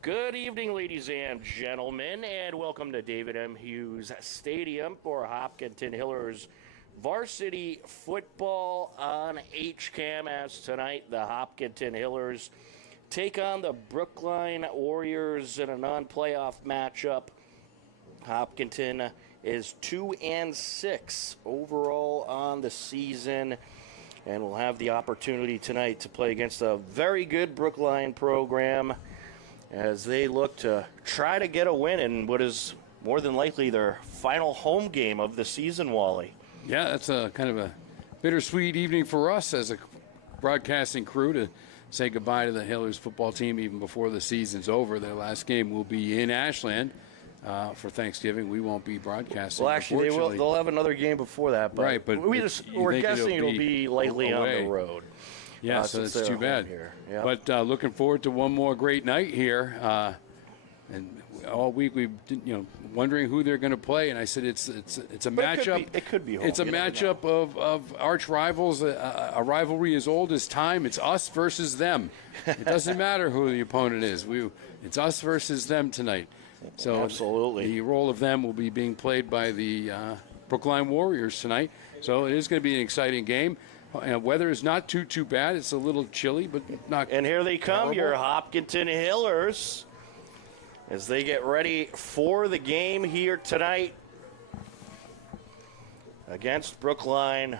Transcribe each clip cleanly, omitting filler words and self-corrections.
Good evening, ladies and gentlemen, and welcome to David M. Hughes Stadium for Hopkinton Hillers Varsity Football on HCAM, as tonight the Hopkinton Hillers take on the Brookline Warriors in a non-playoff matchup. Hopkinton is 2-6 overall on the season, and will have the opportunity tonight to play against a very good Brookline program as they look to try to get a win in what is more than likely their final home game of the season, Wally. Yeah, that's a kind of a bittersweet evening for us as a broadcasting crew to say goodbye to the Hillers football team even before the season's over. Their last game will be in Ashland for Thanksgiving. We won't be broadcasting. Well, actually, they'll have another game before that, but, right, but we're guessing it'll be lightly away on the road. Yeah, so that's too bad. Yep. But looking forward to one more great night here. And all week we've wondering who they're going to play, and I said it's a matchup. It could be home. It's a matchup of arch rivals, a rivalry as old as time. It's us versus them. It doesn't matter who the opponent is. It's us versus them tonight. So absolutely, the role of them will be being played by the Brookline Warriors tonight. So it is going to be an exciting game. Weather is not too bad. It's a little chilly, but not. And here they come, terrible. your Hopkinton Hillers, as they get ready for the game here tonight against Brookline.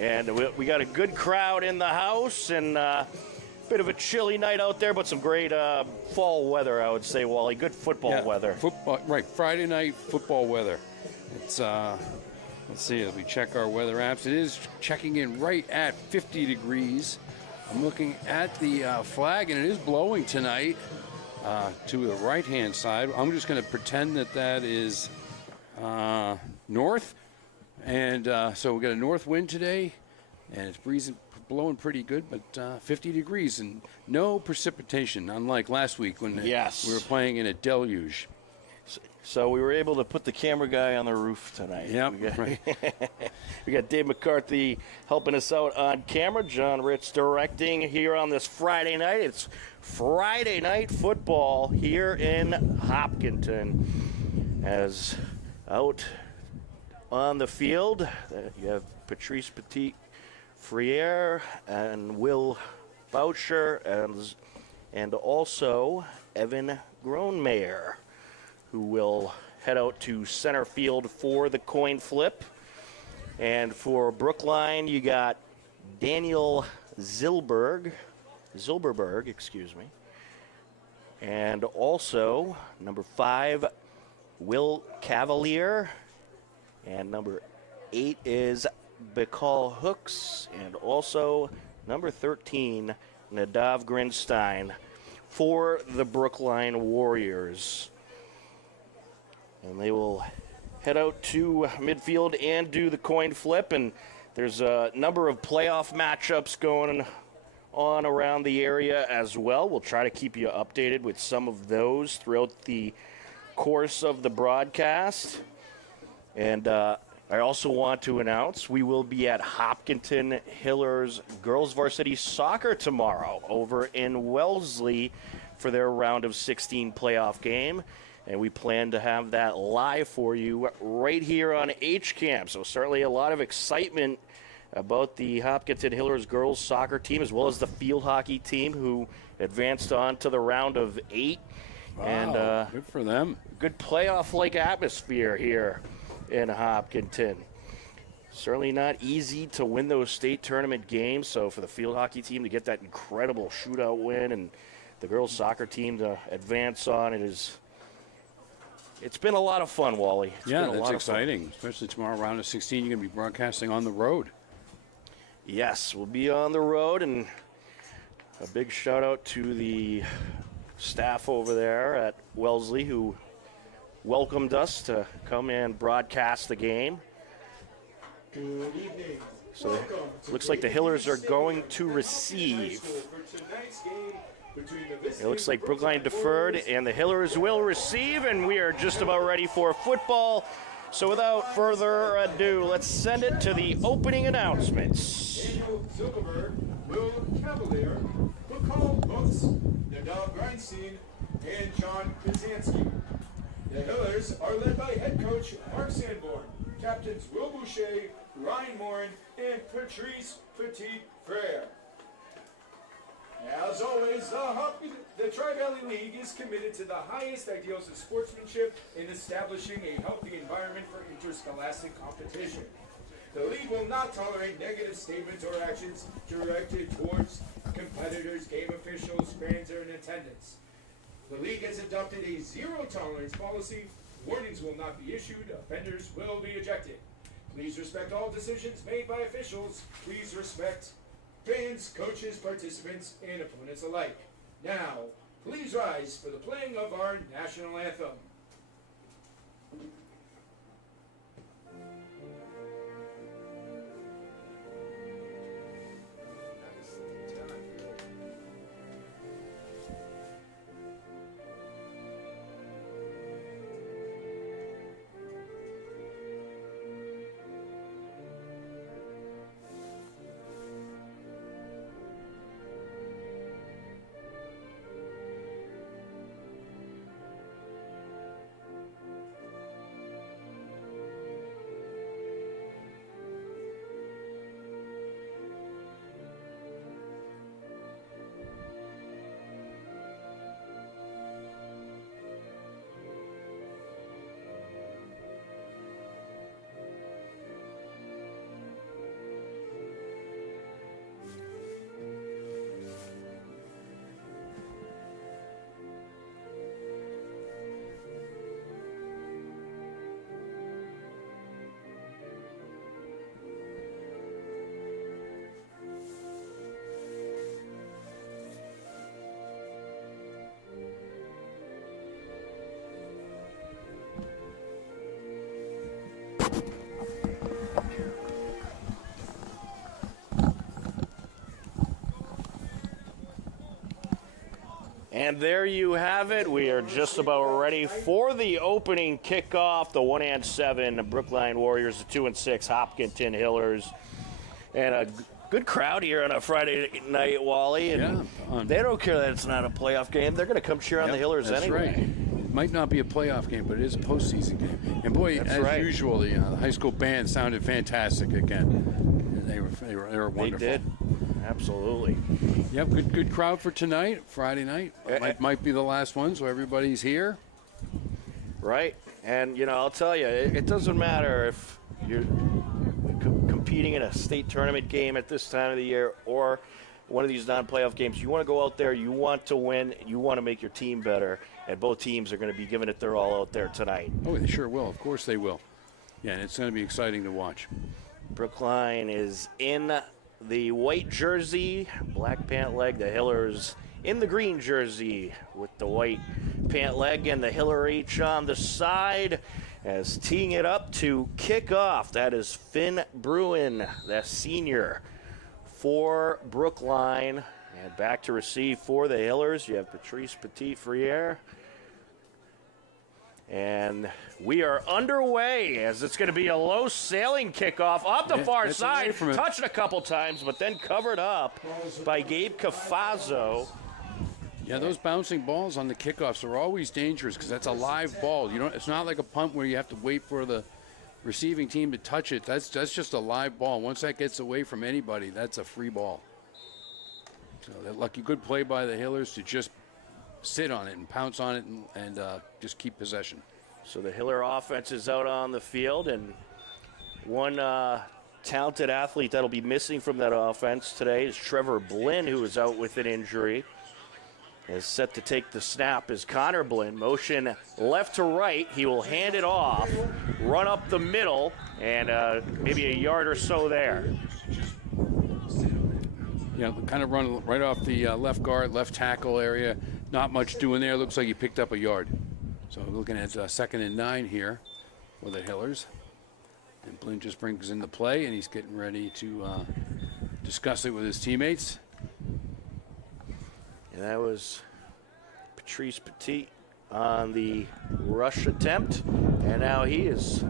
And we got a good crowd in the house, and a bit of a chilly night out there, but some great fall weather, I would say, Wally. Good football weather. Football, right? Friday night football weather. It's let's see as we check our weather apps. It is checking in right at 50 degrees. I'm looking at the flag, and it is blowing tonight to the right-hand side. I'm just going to pretend that is north. And so we got a north wind today, and it's blowing pretty good, but 50 degrees and no precipitation, unlike last week when we were playing in a deluge. So we were able to put the camera guy on the roof tonight. Yep. We got Dave McCarthy helping us out on camera. John Ritz directing here on this Friday night. It's Friday night football here in Hopkinton. As out on the field, you have Patrice Petit-Friere and Will Boucher and also Evan Gronemeyer, who will head out to center field for the coin flip. And for Brookline, you got Daniel Zilberberg, and also number 5, Will Cavalier, and number 8 is Bacall Hooks, and also number 13, Nadav Grinstein for the Brookline Warriors. And they will head out to midfield and do the coin flip. And there's a number of playoff matchups going on around the area as well. We'll try to keep you updated with some of those throughout the course of the broadcast. And I also want to announce we will be at Hopkinton Hillers Girls Varsity Soccer tomorrow over in Wellesley for their round of 16 playoff game. And we plan to have that live for you right here on HCAM. So certainly a lot of excitement about the Hopkinton Hillers girls soccer team, as well as the field hockey team, who advanced on to the round of 8. Wow, and good for them. Good playoff-like atmosphere here in Hopkinton. Certainly not easy to win those state tournament games. So for the field hockey team to get that incredible shootout win and the girls soccer team to advance on, it's been a lot of fun, Wally. That's exciting, especially tomorrow, round of 16. You're going to be broadcasting on the road. Yes, we'll be on the road, and a big shout-out to the staff over there at Wellesley who welcomed us to come and broadcast the game. Good evening. So it looks like the Hillers are going to receive. It looks like Brookline deferred, and the Hillers will receive, and we are just about ready for football. So without further ado, let's send it to the opening announcements. Daniel Zuckerberg, Will Cavalier, Bacall Hooks, Nadav Greinstein, and John Kaczynski. The Hillers are led by head coach Mark Sanborn, captains Will Boucher, Ryan Morin, and Patrice Petit-Frere. As always, the Tri-Valley League is committed to the highest ideals of sportsmanship in establishing a healthy environment for interscholastic competition. The league will not tolerate negative statements or actions directed towards competitors, game officials, fans, or in attendance. The league has adopted a zero-tolerance policy. Warnings will not be issued. Offenders will be ejected. Please respect all decisions made by officials. Please respect fans, coaches, participants, and opponents alike. Now, please rise for the playing of our national anthem. And there you have it. We are just about ready for the opening kickoff. The 1-7 Brookline Warriors, the 2-6 Hopkinton Hillers, and a good crowd here on a Friday night, Wally. And they don't care that it's not a playoff game. They're going to come cheer on the Hillers anyway. That's right. It might not be a playoff game, but it is a postseason game. And boy, as usual, the high school band sounded fantastic again. They were wonderful. They did. Absolutely. Yep, good crowd for tonight, Friday night. Might be the last one, so everybody's here. Right. And, you know, I'll tell you, it doesn't matter if you're competing in a state tournament game at this time of the year or one of these non-playoff games. You want to go out there, you want to win, you want to make your team better, and both teams are going to be giving it their all out there tonight. Oh, they sure will. Of course they will. Yeah, and it's going to be exciting to watch. Brookline is in the white jersey, black pant leg. The Hillers in the green jersey with the white pant leg, and the Hiller H on the side as teeing it up to kick off. That is Finn Bruin, the senior for Brookline. And back to receive for the Hillers, you have Patrice Petit-Frere. And we are underway as it's going to be a low sailing kickoff up the far side. Touched a couple times, but then covered up by Gabe Cafazzo. Yeah, those bouncing balls on the kickoffs are always dangerous because that's a live ball. It's not like a punt where you have to wait for the receiving team to touch it. That's just a live ball. Once that gets away from anybody, that's a free ball. So that lucky good play by the Hillers to just sit on it and pounce on it and just keep possession. So the Hiller offense is out on the field, and one talented athlete that'll be missing from that offense today is Trevor Blinn, who is out with an injury. Is set to take the snap is Connor Blinn. Motion left to right. He will hand it off, run up the middle, and maybe a yard or so there. Yeah, kind of run right off the left guard, left tackle area. Not much doing there. Looks like he picked up a yard. So we're looking at 2nd and 9 here for the Hillers. And Blinn just brings in the play, and he's getting ready to discuss it with his teammates. And that was Patrice Petit on the rush attempt. And now he is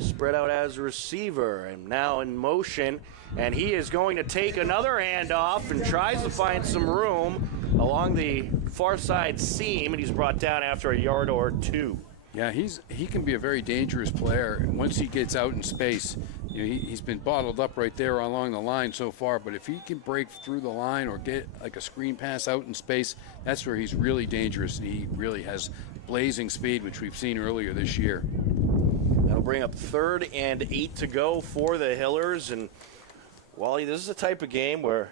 spread out as a receiver, and now in motion, and he is going to take another handoff and tries to find some room along the far side seam, and he's brought down after a yard or two. Yeah, he can be a very dangerous player once he gets out in space. You know, he's been bottled up right there along the line so far, but if he can break through the line or get like a screen pass out in space, that's where he's really dangerous, and he really has blazing speed, which we've seen earlier this year. That'll bring up 3rd and 8 to go for the Hillers, and Wally, this is the type of game where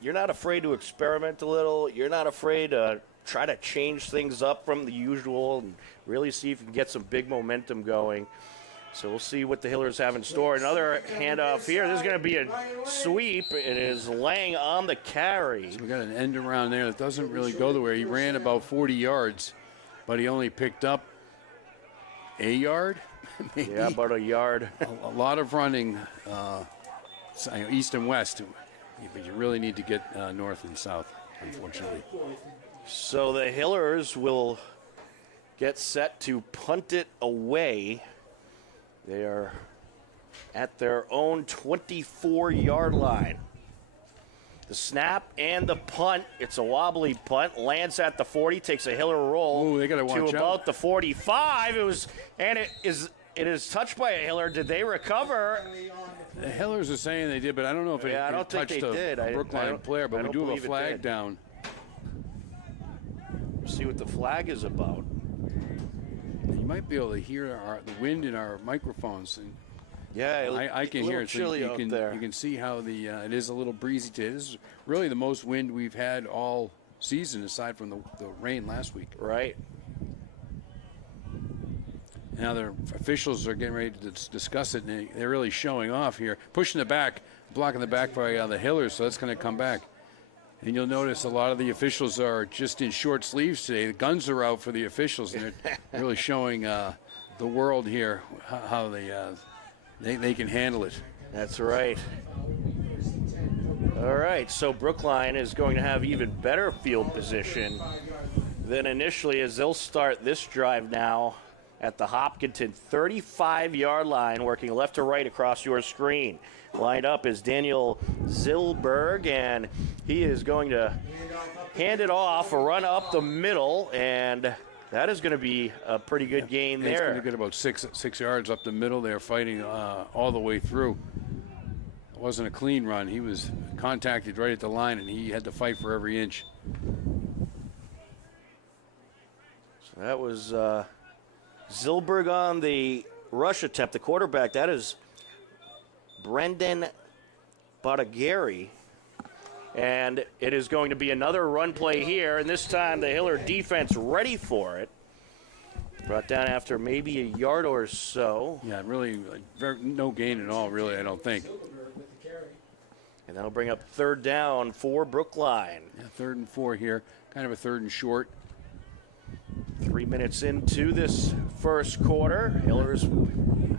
you're not afraid to experiment a little. You're not afraid to try to change things up from the usual and really see if you can get some big momentum going. So we'll see what the Hillers have in store. Another handoff here. This is going to be a sweep. It is Lang on the carry. So we got an end around there that doesn't really go to where he ran about 40 yards, but he only picked up a yard. Maybe. Yeah, about a yard. A lot of running east and west, but you really need to get north and south, unfortunately. So the Hillers will get set to punt it away. They are at their own 24-yard line. The snap and the punt. It's a wobbly punt. Lands at the 40. Takes a Hiller roll. Ooh, they gotta watch to out. about the 45. It is touched by a Hiller. Did they recover? The Hillers are saying they did, but I don't know if it, I don't it think touched they did. a Brookline player, but I we don't do have a believe it flag did. down. See what the flag is about. You might be able to hear the wind in our microphones. And Yeah, I can hear it. So chilly out there. You can see how it is a little breezy today. This is really the most wind we've had all season, aside from the rain last week. Right. Now the officials are getting ready to discuss it, and they're really showing off here, pushing the back, blocking the back by the Hillers, so that's going to come back. And you'll notice a lot of the officials are just in short sleeves today. The guns are out for the officials, and they're really showing the world here how they can handle it. That's right. All right, so Brookline is going to have even better field position than initially, as they'll start this drive now at the Hopkinton 35-yard line, working left to right across your screen. Lined up is Daniel Zilberg, and he is going to hand it off, a run up the middle, and that is going to be a pretty good gain It's there. going to get about six yards up the middle. They're fighting all the way through. It wasn't a clean run. He was contacted right at the line, and he had to fight for every inch. So that was Zilberg on the rush attempt. The quarterback, that is Brendan Bodagari. And it is going to be another run play here, and this time the Hiller defense ready for it. Brought down after maybe a yard or so. Yeah, really no gain at all, really, I don't think. And that'll bring up 3rd down for Brookline. Yeah, 3rd and 4 here, kind of a 3rd and short. 3 minutes into this first quarter, Hillers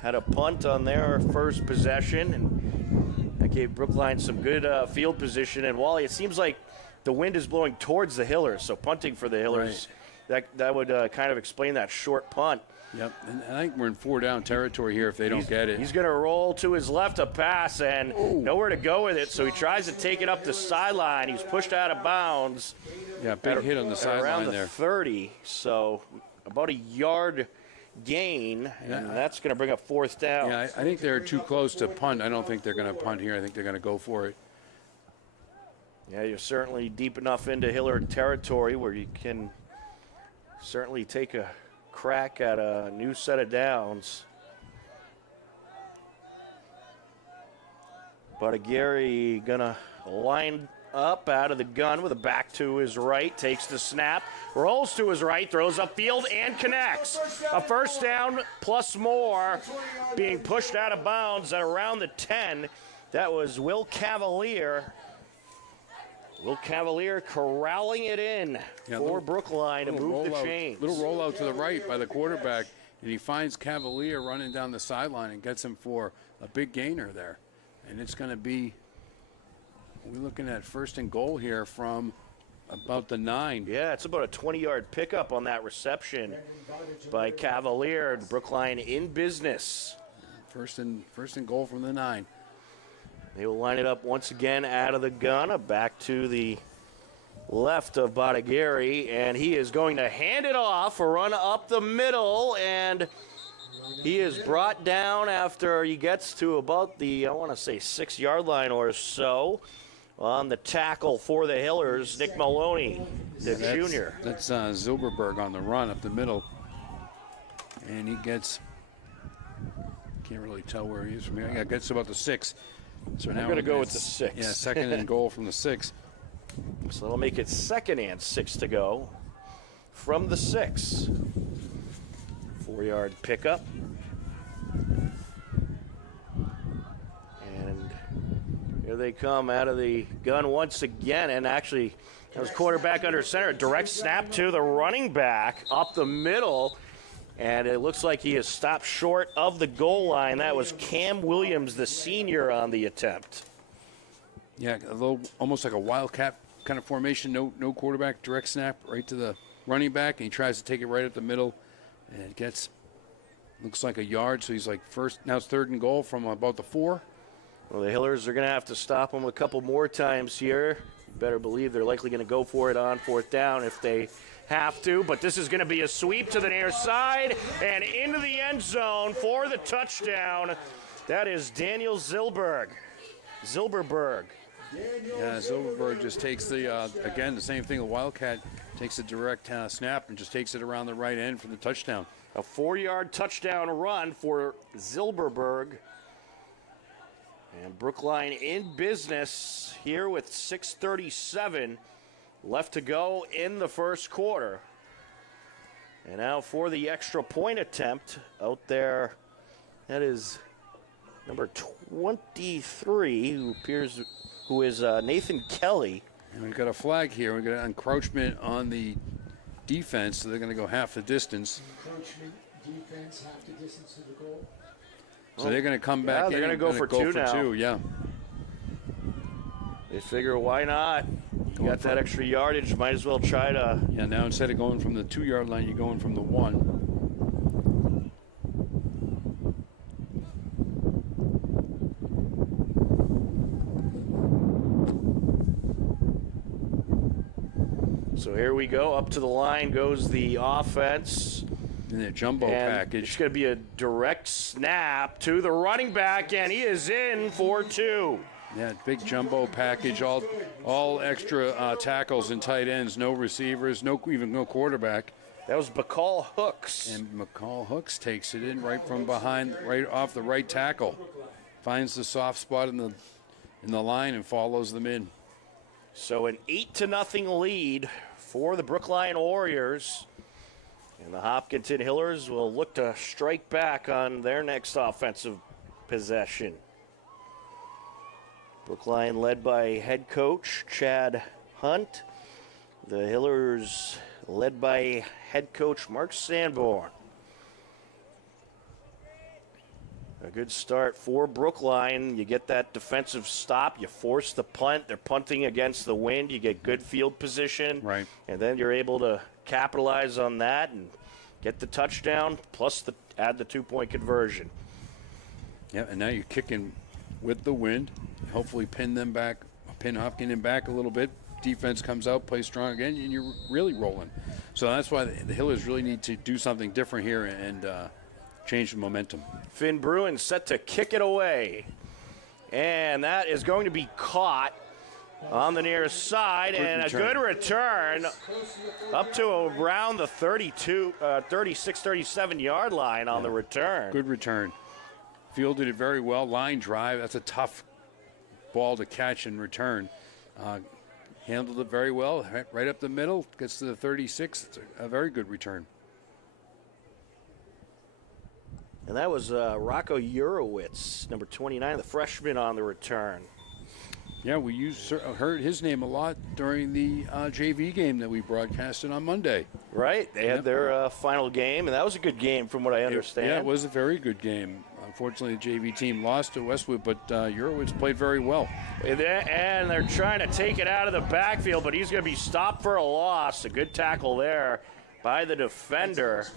had a punt on their first possession, and that gave Brookline some good field position. And Wally, it seems like the wind is blowing towards the Hillers, so punting for the Hillers, that would kind of explain that short punt. Yep, and I think we're in 4-down territory here if they don't get it. He's going to roll to his left, a pass, and nowhere to go with it, so he tries to take it up the sideline. He's pushed out of bounds. Yeah, big hit on the sideline around the there. 30, so about a yard gain, and that's going to bring up 4th down. Yeah, I think they're too close to punt. I don't think they're going to punt here. I think they're going to go for it. Yeah, you're certainly deep enough into Hiller territory where you can certainly take a crack at a new set of downs. But Gary gonna line up out of the gun with a back to his right, takes the snap, rolls to his right, throws upfield and connects. A first down plus more, being pushed out of bounds at around the 10. That was Will Cavalier. Will Cavalier corralling it in for Brookline to move the chains. Little rollout to the right by the quarterback, and he finds Cavalier running down the sideline and gets him for a big gainer there. And it's going to be, we're looking at 1st and goal here from about the 9. Yeah, it's about a 20-yard pickup on that reception by Cavalier. Brookline in business. First and goal from the 9. They will line it up once again out of the gun, back to the left of Badagueri, and he is going to hand it off, a run up the middle, and he is brought down after he gets to about the, I want to say, 6-yard line or so. On the tackle for the Hillers, Nick Maloney, the junior. That's Zilberberg on the run up the middle. And he gets, can't really tell where he is from here. Yeah, gets about the 6. So now I'm going to go with the 6. Yeah, second and goal from the 6. So that'll make it 2nd and 6 to go from the 6. 4-yard pickup. And here they come out of the gun once again. And actually, that was quarterback under center. A direct snap to the running back up the middle. And it looks like he is stopped short of the goal line. That was Cam Williams, the senior, on the attempt. Yeah, a little, almost like a wildcat kind of formation. No quarterback, direct snap right to the running back, and he tries to take it right up the middle, and it gets, looks like a yard. So he's like first. Now it's 3rd and goal from about the 4. Well, the Hillers are going to have to stop him a couple more times here. You better believe they're likely going to go for it on 4th down if they have to, but this is going to be a sweep to the near side and into the end zone for the touchdown. That is Daniel Zilberberg. Yeah, Zilberberg just takes the, again, the same thing. The Wildcat takes a direct snap and just takes it around the right end for the touchdown. A 4-yard touchdown run for Zilberberg. And Brookline in business here with 6:37 left to go in the first quarter. And now for the extra point attempt out there, that is number 23, who is Nathan Kelly. And we've got a flag here. We've got an encroachment on the defense, so they're going to go half the distance. Encroachment, defense, half the distance to the goal. So they're going to come back in. They're going to go for two now. Yeah. They figure, why not? You got that extra yardage, might as well try to. Yeah, now instead of going from the 2-yard line, you're going from the 1. So here we go. Up to the line goes the offense. And the jumbo package. It's going to be a direct snap to the running back, and he is in for 2. Yeah, big jumbo package, all extra tackles and tight ends, no receivers, even no quarterback. That was McCall Hooks. And McCall Hooks takes it in right from behind, right off the right tackle. Finds the soft spot in the line and follows them in. So an 8-0 lead for the Brookline Warriors. And the Hopkinton Hillers will look to strike back on their next offensive possession. Brookline led by head coach Chad Hunt. The Hillers led by head coach Mark Sanborn. A good start for Brookline. You get that defensive stop. You force the punt. They're punting against the wind. You get good field position. Right. And then you're able to capitalize on that and get the touchdown, plus add the 2-point conversion. Yeah, and now you're kicking with the wind. Hopefully pin Hopkinton back a little bit. Defense comes out, plays strong again, and you're really rolling. So that's why the Hillers really need to do something different here and change the momentum. Finn Bruin set to kick it away. And that is going to be caught on the near side, a good return up to around the 36, 37-yard line on the return. Good return. Fielded it very well. Line drive. That's a tough ball to catch and return. Handled it very well. Right up the middle. Gets to the 36. It's a very good return. And that was Rocco Urowitz, number 29, the freshman on the return. Yeah, we heard his name a lot during the JV game that we broadcasted on Monday. Right. They had their final game, and that was a good game from what I understand. Yeah, it was a very good game. Unfortunately, the JV team lost to Westwood, but Urowitz played very well. And they're trying to take it out of the backfield, but he's going to be stopped for a loss. A good tackle there by the defender.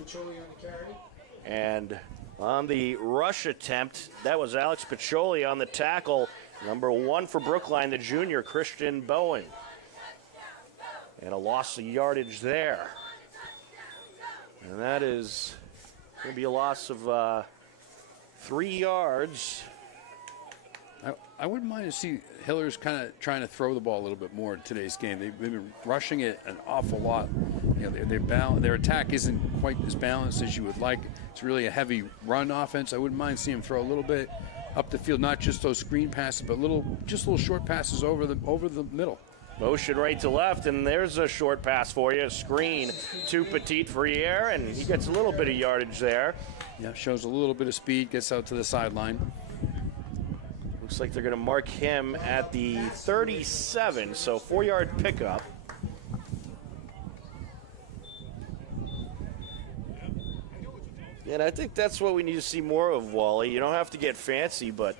And on the rush attempt. That was Alex Piccioli on the tackle. Number 1 for Brookline, the junior, Christian Bowen. And a loss of yardage there. And that is going to be a loss of 3 yards. I wouldn't mind to see Hiller's kind of trying to throw the ball a little bit more in today's game. They've been rushing it an awful lot. You know, their attack isn't quite as balanced as you would like. It's really a heavy run offense. I wouldn't mind seeing them throw a little bit up the field, not just those screen passes, but just little short passes over the middle. Motion right to left, and there's a short pass for you. A screen to Petit Friere, and he gets a little bit of yardage there. Yeah, shows a little bit of speed, gets out to the sideline. Looks like they're going to mark him at the 37, so 4-yard pickup. And I think that's what we need to see more of, Wally. You don't have to get fancy, but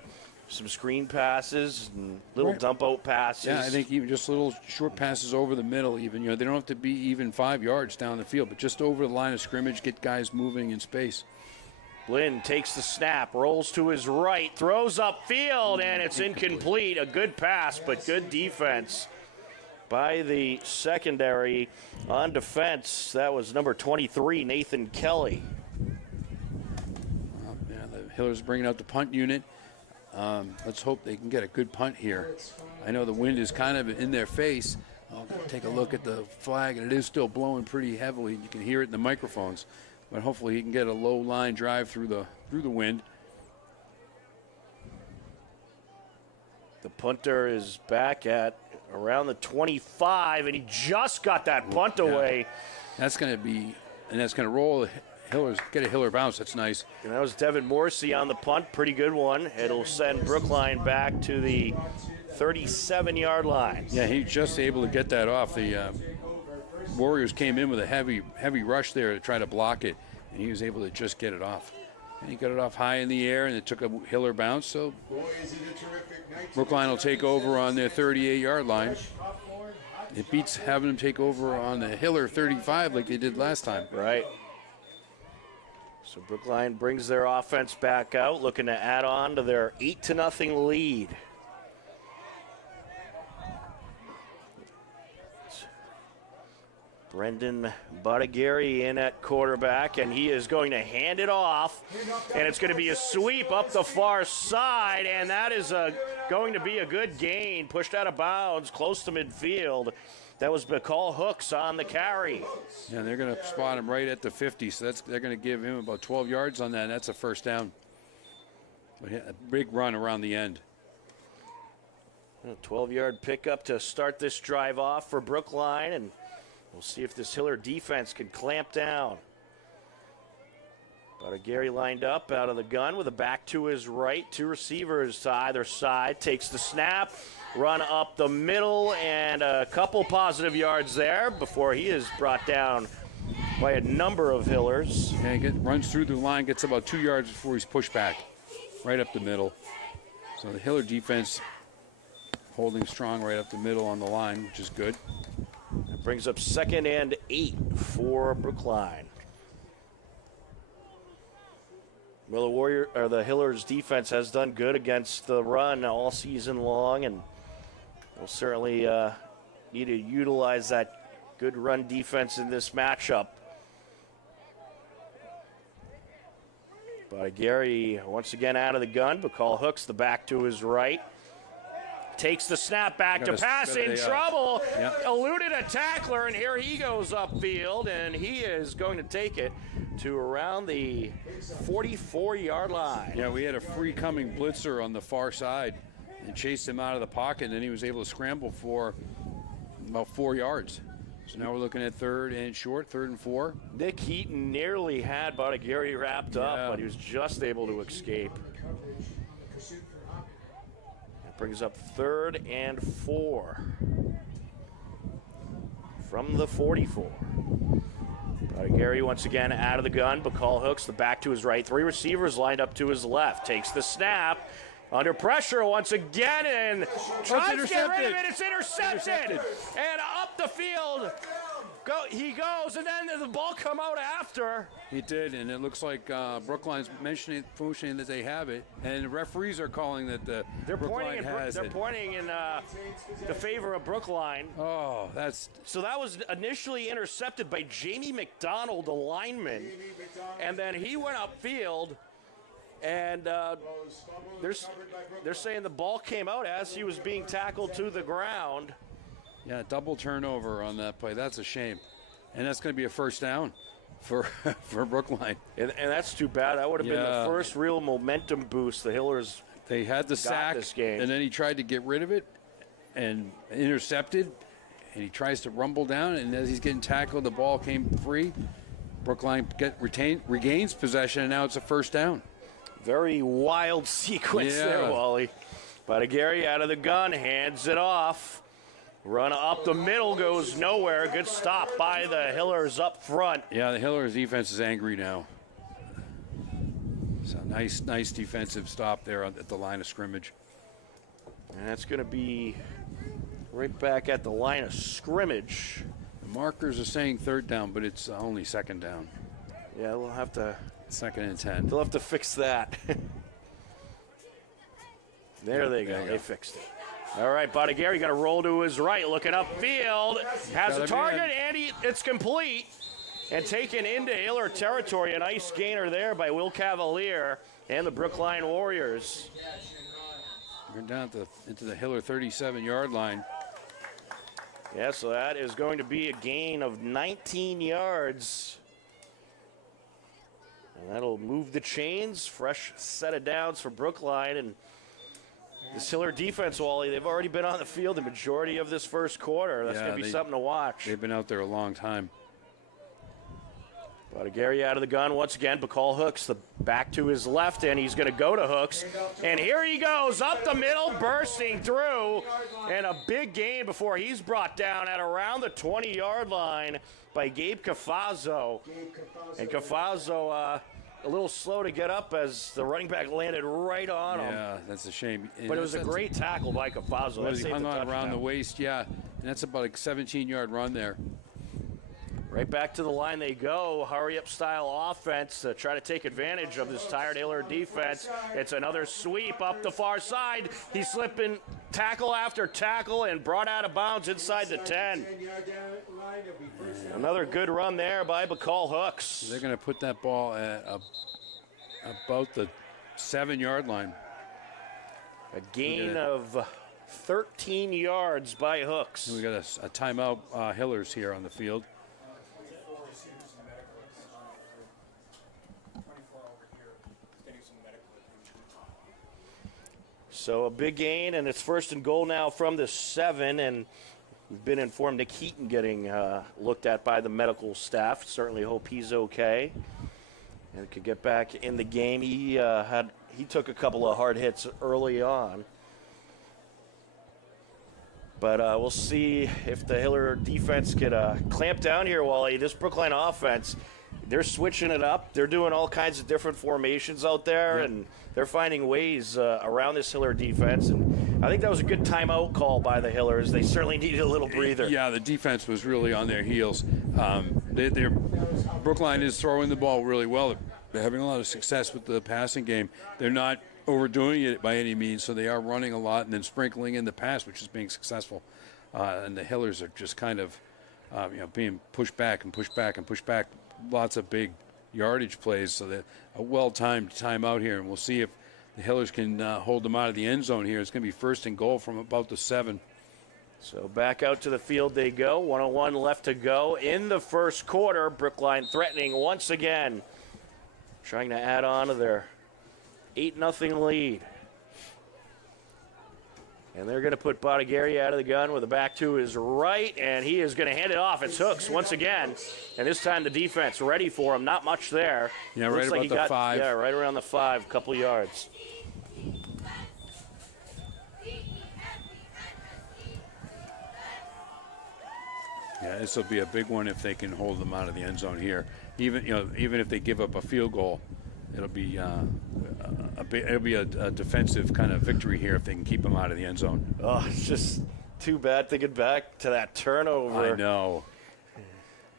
some screen passes and little dump out passes. Yeah, I think even just little short passes over the middle even. You know, they don't have to be even 5 yards down the field, but just over the line of scrimmage, get guys moving in space. Blinn takes the snap, rolls to his right, throws upfield, and it's incomplete. A good pass, but good defense by the secondary on defense. That was number 23, Nathan Kelly. Well, yeah, the Hillers bringing out the punt unit. Let's hope they can get a good punt here. I know the wind is kind of in their face. I'll take a look at the flag, and it is still blowing pretty heavily. You can hear it in the microphones. But hopefully he can get a low line drive through the wind. The punter is back at around the 25, and he just got that punt away. That's going to roll. Hillers get a Hiller bounce. That's nice. And that was Devin Morrissey on the punt. Pretty good one. It'll send Brookline back to the 37-yard line. Yeah, he just able to get that off. The Warriors came in with a heavy rush there to try to block it, and he was able to just get it off. And he got it off high in the air, and it took a Hiller bounce. So Brookline will take over on their 38-yard line. It beats having them take over on the Hiller 35 like they did last time. Right. So Brookline brings their offense back out, looking to add on to their 8-0 lead. Brendan Bottiglieri in at quarterback, and he is going to hand it off, and it's going to be a sweep up the far side, and that is going to be a good gain, pushed out of bounds, close to midfield. That was Bacall Hooks on the carry. Yeah, they're going to spot him right at the 50, so they're going to give him about 12 yards on that, and that's a first down. But a big run around the end. A 12-yard pickup to start this drive off for Brookline, and we'll see if this Hiller defense can clamp down. Bottiglieri lined up out of the gun with a back to his right. 2 receivers to either side. Takes the snap, run up the middle, and a couple positive yards there before he is brought down by a number of Hillers. Yeah, he runs through the line, gets about 2 yards before he's pushed back, right up the middle. So the Hiller defense holding strong right up the middle on the line, which is good. That brings up 2nd and 8 for Brookline. Well, the Hillers defense has done good against the run all season long, and we'll certainly need to utilize that good run defense in this matchup. Bottiglieri once again out of the gun. Bacall Hooks the back to his right. Takes the snap back to pass in trouble. Eluded a tackler, and here he goes upfield, and he is going to take it to around the 44-yard line. Yeah, we had a free coming blitzer on the far side and chased him out of the pocket, and then he was able to scramble for about 4 yards. So now we're looking at 3rd and short, 3rd and 4. Nick Heaton nearly had Bottiglieri wrapped up, but he was just able to escape. Brings up 3rd and 4 from the 44. Bottiglieri once again out of the gun. Bacall Hooks the back to his right. 3 receivers lined up to his left. Takes the snap. Under pressure once again, and tries to get rid of it. It's intercepted. And up the field He goes, and then the ball come out after. He did, and it looks like Brookline's mentioning that they have it, and the referees are calling that Brookline has They're it. pointing in the favor of Brookline. Oh, that's So that was initially intercepted by Jamie McDonald, the lineman, and then he went upfield, and they're saying the ball came out as he was being tackled to the ground. yeah, double turnover on that play. That's a shame, and that's going to be a first down for for Brookline. And that's too bad. That would have been Yeah. the first real momentum boost the Hillers. They had the sack, this game. and then he tried to get rid of it and intercepted, and he tries to rumble down, and as he's getting tackled, the ball came free. Brookline regains possession, and now it's a first down. Very wild sequence Yeah. there, Wally. Gary out of the gun, hands it off. Run up the middle, goes nowhere. Good stop by the Hillers up front. Yeah, the Hillers defense is angry now. So nice defensive stop there at the line of scrimmage. And that's going to be right back at the line of scrimmage. The markers are saying third down, but it's only second down. Yeah, we'll have to. Second and 10. They'll have to fix that. There they go. you They go. fixed it. All right, Gary going to roll to his right, looking upfield. Has a Got a target, man. and it's complete. And taken into Hiller territory. A nice gainer there by Will Cavalier and the Brookline Warriors. We're down into the Hiller 37-yard line. Yeah, so that is going to be a gain of 19 yards. And that'll move the chains. Fresh set of downs for Brookline. And this Hiller defense, Wally, they've already been on the field the majority of this first quarter. That's Yeah, going to be something to watch. They've been out there a long time. Gary out of the gun once again. Bacall Hooks the back to his left, and he's going to go to Hooks. And here he goes up the middle, bursting through. And a big gain before he's brought down at around the 20-yard line by Gabe Cafazzo. And Cafazzo a little slow to get up as the running back landed right on him. Yeah, that's a shame. But it was a great tackle by Cafazzo. Well, That he saved hung the on around touchdown. the waist, yeah. And that's about a 17-yard run there. Right back to the line they go. Hurry-up style offense to try to take advantage of this tired Hiller defense. It's another sweep up the far side. He's slipping tackle after tackle and brought out of bounds inside the 10. Another good run there by Bacall Hooks. They're going to put that ball at about the 7-yard line. A gain of 13 yards by Hooks. We got a timeout, Hillers here on the field. So a big gain, and it's first and goal now from the 7, and we've been informed Nick Heaton getting looked at by the medical staff. Certainly hope he's okay and could get back in the game. He took a couple of hard hits early on. But we'll see if the Hiller defense could clamp down here, Wally. This Brookline offense, they're switching it up. They're doing all kinds of different formations out there, and they're finding ways around this Hiller defense. And I think that was a good timeout call by the Hillers. They certainly needed a little breather. Yeah, the defense was really on their heels. Brookline is throwing the ball really well. They're having a lot of success with the passing game. They're not overdoing it by any means, so they are running a lot and then sprinkling in the pass, which is being successful. And the Hillers are just kind of being pushed back and pushed back and pushed back. Lots of big yardage plays, so that a well-timed timeout here, and we'll see if the Hillers can hold them out of the end zone here. It's going to be first and goal from about the 7. So back out to the field they go. 1:01 left to go in the first quarter. Brookline threatening once again, trying to add on to their 8-0 lead. And they're going to put Gary out of the gun with a back to his right, and he is going to hand it off. It's Hooks once again, and this time the defense ready for him. Not much there. Yeah, Looks right like about he the 5. Yeah, right around the 5, couple yards. Yeah, this will be a big one if they can hold them out of the end zone here. Even if they give up a field goal, it'll be a defensive kind of victory here if they can keep them out of the end zone. Oh, it's just too bad thinking back to that turnover. I know.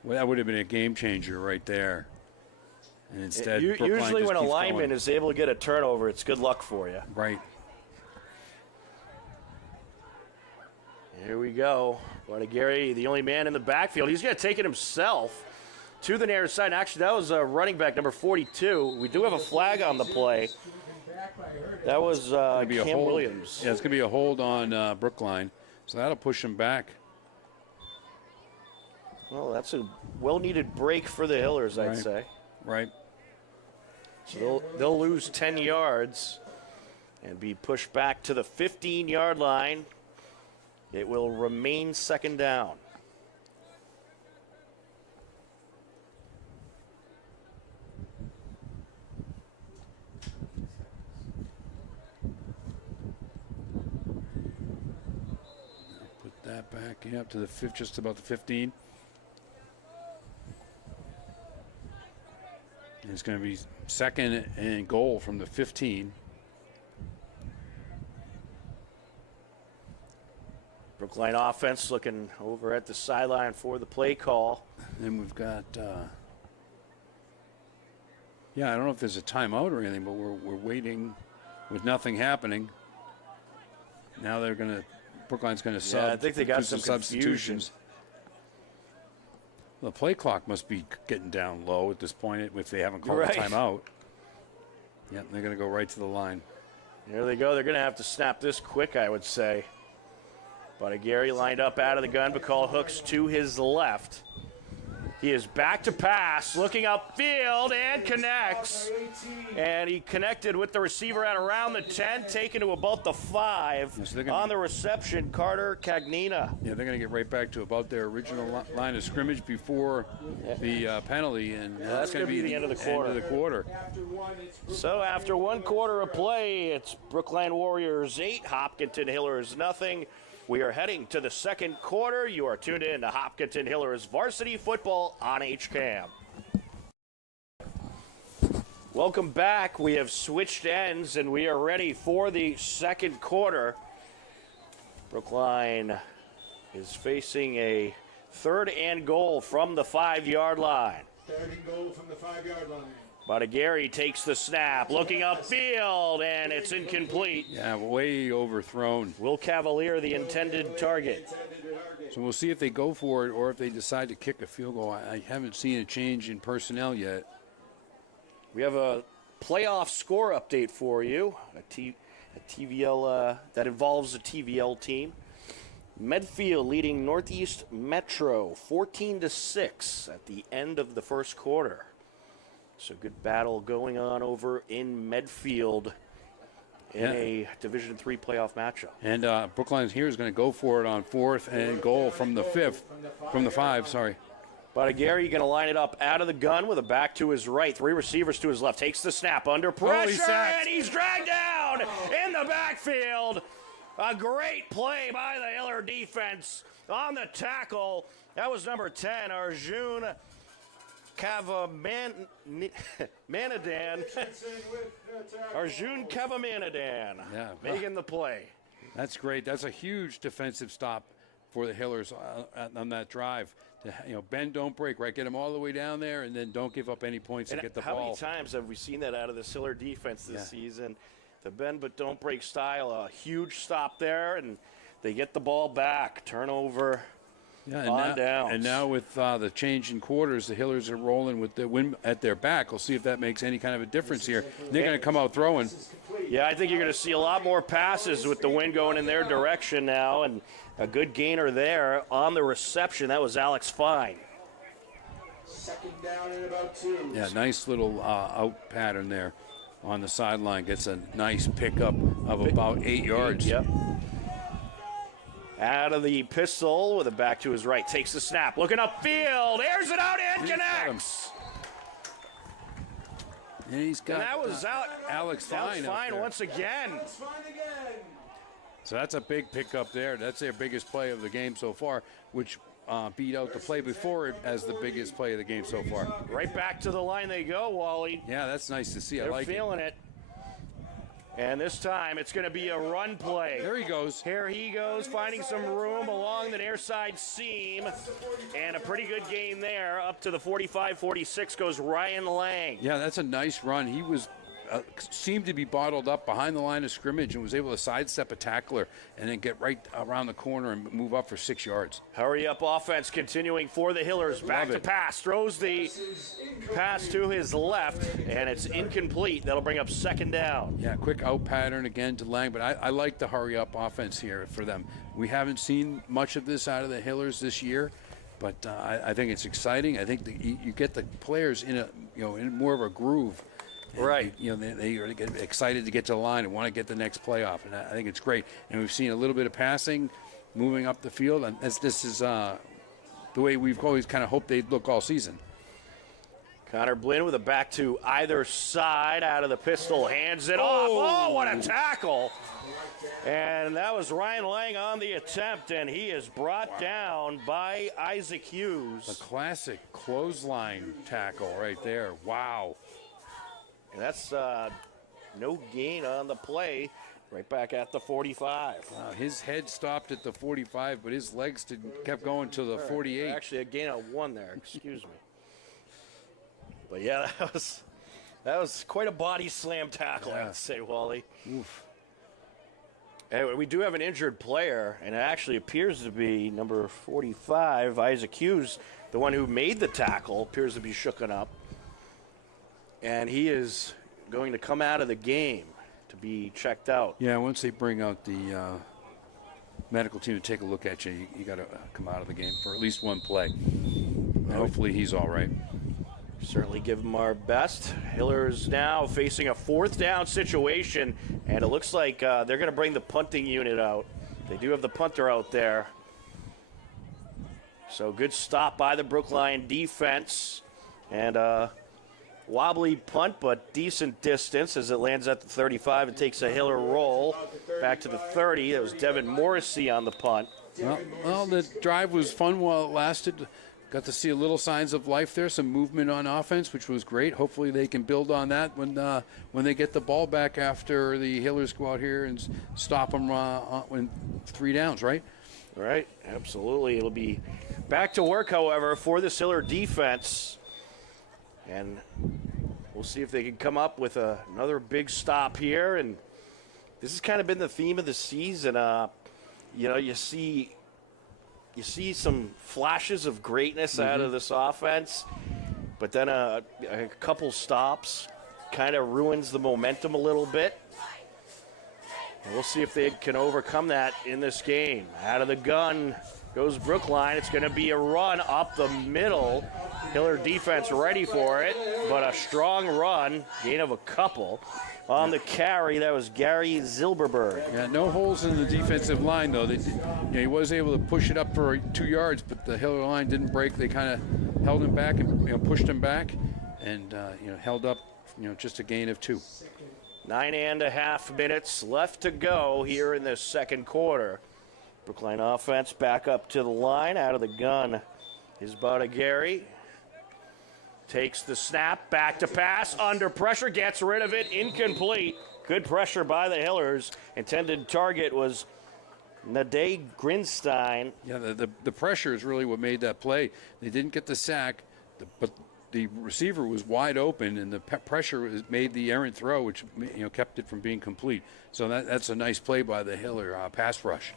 Well, that would have been a game changer right there. And instead, Brookline usually just when a keeps lineman going. is able to get a turnover, it's good luck for you. Right. Here we go. Gary, the only man in the backfield. He's going to take it himself to the near side. Actually, that was running back number 42. We do have a flag on the play. That was Cam Williams. Yeah, it's going to be a hold on Brookline. So that'll push him back. Well, that's a well-needed break for the Hillers, I'd Right. say. Right. So they'll lose 10 yards and be pushed back to the 15-yard line. It will remain second down. Put that back up to the fifth, just about the 15. And it's going to be second and goal from the 15. Brookline offense looking over at the sideline for the play call. Then we've got, yeah, I don't know if there's a timeout or anything, but we're waiting with nothing happening. Now Brookline's going to sub. Yeah, I think they got do some substitutions. The play clock must be getting down low at this point if they haven't called Right. a timeout. Yep, they're going to go right to the line. There they go. They're going to have to snap this quick, I would say. But Gary lined up out of the gun. Bacall hooks to his left. He is back to pass, looking upfield and connects. And he connected with the receiver at around the 10, taken to about the 5. Yes, they're gonna On the reception, Carter Cagnina. Yeah, they're going to get right back to about their original line of scrimmage before the penalty, and that's going to be the end of the quarter. So after one quarter of play, it's Brookline Warriors 8, Hopkinton Hillers nothing. We are heading to the second quarter. You are tuned in to Hopkinton Hillers Varsity Football on HCAM. Welcome back. We have switched ends, and we are ready for the second quarter. Brookline is facing a 3rd and goal from the 5-yard line. 3rd and goal from the 5-yard line. Gary takes the snap, looking upfield, and it's incomplete. Yeah, way overthrown. Will Cavalier, the intended target. So we'll see if they go for it or if they decide to kick a field goal. I haven't seen a change in personnel yet. We have a playoff score update for you, a TVL that involves a TVL team. Medfield leading Northeast Metro 14-6 at the end of the first quarter. So good battle going on over in Medfield in a Division III playoff matchup. And Brookline here is going to go for it on 4th and goal from the 5, sorry. Gary going to line it up out of the gun with a back to his right, 3 receivers to his left. Takes the snap under pressure, and he's dragged down in the backfield. A great play by the Hiller defense on the tackle. That was number 10, Arjun Kavamanadan. Arjun Kavamanadan making the play. That's great. That's a huge defensive stop for the Hillers on that drive. To, bend, don't break, right? Get them all the way down there, and then don't give up any points to get the ball. How many times have we seen that out of the Hiller defense this season? The bend but don't break style, a huge stop there, and they get the ball back. Turnover. Yeah, and now with the change in quarters, the Hillers are rolling with the wind at their back. We'll see if that makes any kind of a difference here. They're going to come out throwing. Yeah, I think you're going to see a lot more passes with the wind going in their direction now, and a good gainer there on the reception. That was Alex Fine. 2nd down and about 2. Yeah, nice little out pattern there on the sideline. Gets a nice pickup of about 8 yards. Yep. Out of the pistol with a back to his right. Takes the snap. Looking upfield. Airs it out and connects. And he's got that was Alex Fine. Once again. So that's a big pickup there. That's their biggest play of the game so far, which beat out the play before it as the biggest play of the game so far. Right back to the line they go, Wally. Yeah, that's nice to see. They're I like feeling it. And this time it's going to be a run play. There he goes. Here he goes, finding some room along the near side seam. And a pretty good gain there. Up to the 45-46 goes Ryan Lang. Yeah, that's a nice run. He was seemed to be bottled up behind the line of scrimmage and was able to sidestep a tackler and then get right around the corner and move up for 6 yards. Hurry up offense continuing for the Hillers. Back to pass. Throws the pass to his left, and it's incomplete. That'll bring up second down. Yeah, quick out pattern again to Lang, but I like the hurry up offense here for them. We haven't seen much of this out of the Hillers this year, but I think it's exciting. I think you get the players in in more of a groove. Right. They get excited to get to the line and want to get the next playoff, and I think it's great. And we've seen a little bit of passing, moving up the field, and this is the way we've always kind of hoped they'd look all season. Connor Blinn with a back to either side out of the pistol, hands it off. Oh, what a tackle. And that was Ryan Lang on the attempt, and he is brought down by Isaac Hughes. A classic clothesline tackle right there. Wow. And that's no gain on the play. Right back at the 45. His head stopped at the 45, but his legs kept going to the 48. Actually, a gain of 1 there. Excuse me. But yeah, that was quite a body slam tackle, I would say, Wally. Oof. Anyway, we do have an injured player, and it actually appears to be number 45, Isaac Hughes, the one who made the tackle, appears to be shooken up. And he is going to come out of the game to be checked out. Yeah, once they bring out the medical team to take a look at you, you got to come out of the game for at least one play. And hopefully he's all right. Certainly give him our best. Hillers now facing a 4th down situation, and it looks like they're going to bring the punting unit out. They do have the punter out there. So good stop by the Brookline defense. And wobbly punt, but decent distance as it lands at the 35 and takes a Hiller roll back to the 30. That was Devin Morrissey on the punt. Well, the drive was fun while it lasted. Got to see a little signs of life there, some movement on offense, which was great. Hopefully they can build on that when they get the ball back after the Hillers go out here and stop them when 3 downs, right? Right, absolutely. It'll be back to work, however, for this Hiller defense. And we'll see if they can come up with another big stop here. And this has kind of been the theme of the season. You see some flashes of greatness out of this offense, but then a couple stops kind of ruins the momentum a little bit. And we'll see if they can overcome that in this game. Out of the gun goes Brookline. It's going to be a run up the middle. Hiller defense ready for it, but a strong run, gain of a couple. On the carry, that was Gary Zilberberg. Yeah, no holes in the defensive line, though. He was able to push it up for 2 yards, but the Hiller line didn't break. They kind of held him back and pushed him back and held up just a gain of 2. 9.5 minutes left to go here in the second quarter. Brookline offense back up to the line. Out of the gun is Gary. Takes the snap, back to pass, under pressure, gets rid of it, incomplete. Good pressure by the Hillers. Intended target was Nade Grinstein. Yeah, the pressure is really what made that play. They didn't get the sack, but the receiver was wide open, and the pressure made the errant throw, which kept it from being complete. So that's a nice play by the Hiller pass rush.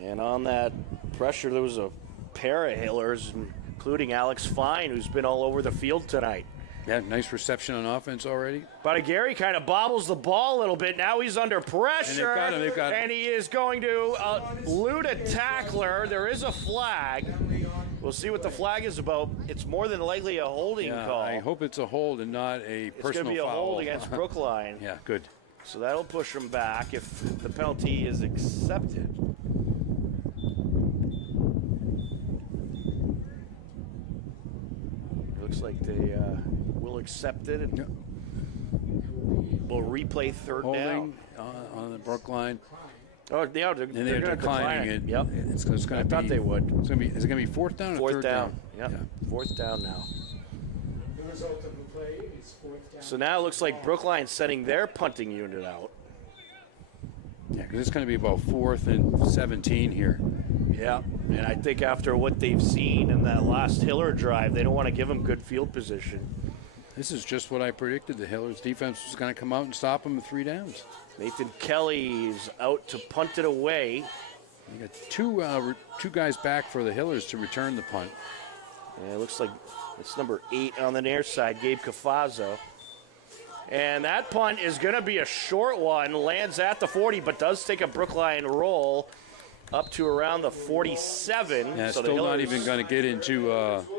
And on that pressure, there was a pair of Hillers, including Alex Fine, who's been all over the field tonight. Yeah, nice reception on offense already. Gary kind of bobbles the ball a little bit. Now he's under pressure. And they've got him. And he is going to elude a tackler. There is a flag. We'll see what the flag is about. It's more than likely a holding call. I hope it's a hold and not a personal foul. It's going to be a hold against Brookline. Yeah, good. So that'll push him back if the penalty is accepted. Looks like they will accept it and will replay third Holding down. On the Brookline. Oh, yeah, they're going to decline it. Yep. It's going to I thought they would. Is it going to be fourth down or fourth third down? down? Yep. Yeah. Fourth down now. The result of the play is fourth down. So now it looks like Brookline's sending their punting unit out. Yeah, because it's going to be about 4th and 17 here. Yeah, and I think after what they've seen in that last Hiller drive, they don't want to give them good field position. This is just what I predicted. The Hillers defense was going to come out and stop them with 3 downs. Nathan Kelly's out to punt it away. You got two guys back for the Hillers to return the punt. And it looks like it's number 8 on the near side, Gabe Cafazzo. And that punt is going to be a short one. Lands at the 40, but does take a Brookline roll up to around the 47. Yeah, so still not even going to get into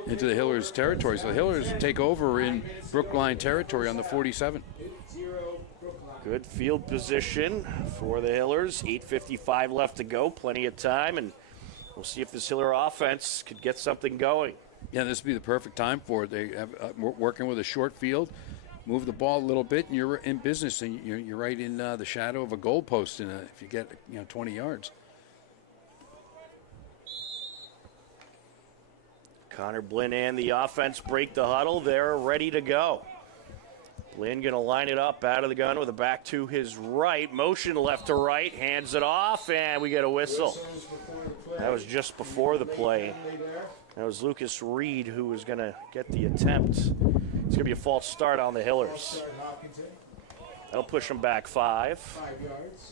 the Hillers territory. So the Hillers take over in Brookline territory on the 47. Good field position for the Hillers. 8:55 left to go. Plenty of time, and we'll see if this Hiller offense could get something going. Yeah, this would be the perfect time for it. They have working with a short field. Move the ball a little bit, and you're in business, and you're right in the shadow of a goalpost if you get 20 yards. Connor Blinn and the offense break the huddle. They're ready to go. Blinn going to line it up out of the gun with a back to his right. Motion left to right, hands it off, and we get a whistle. That was just before the play. That was Lucas Reed who was going to get the attempt. It's going to be a false start on the Hillers. That'll push them back 5. 5 yards.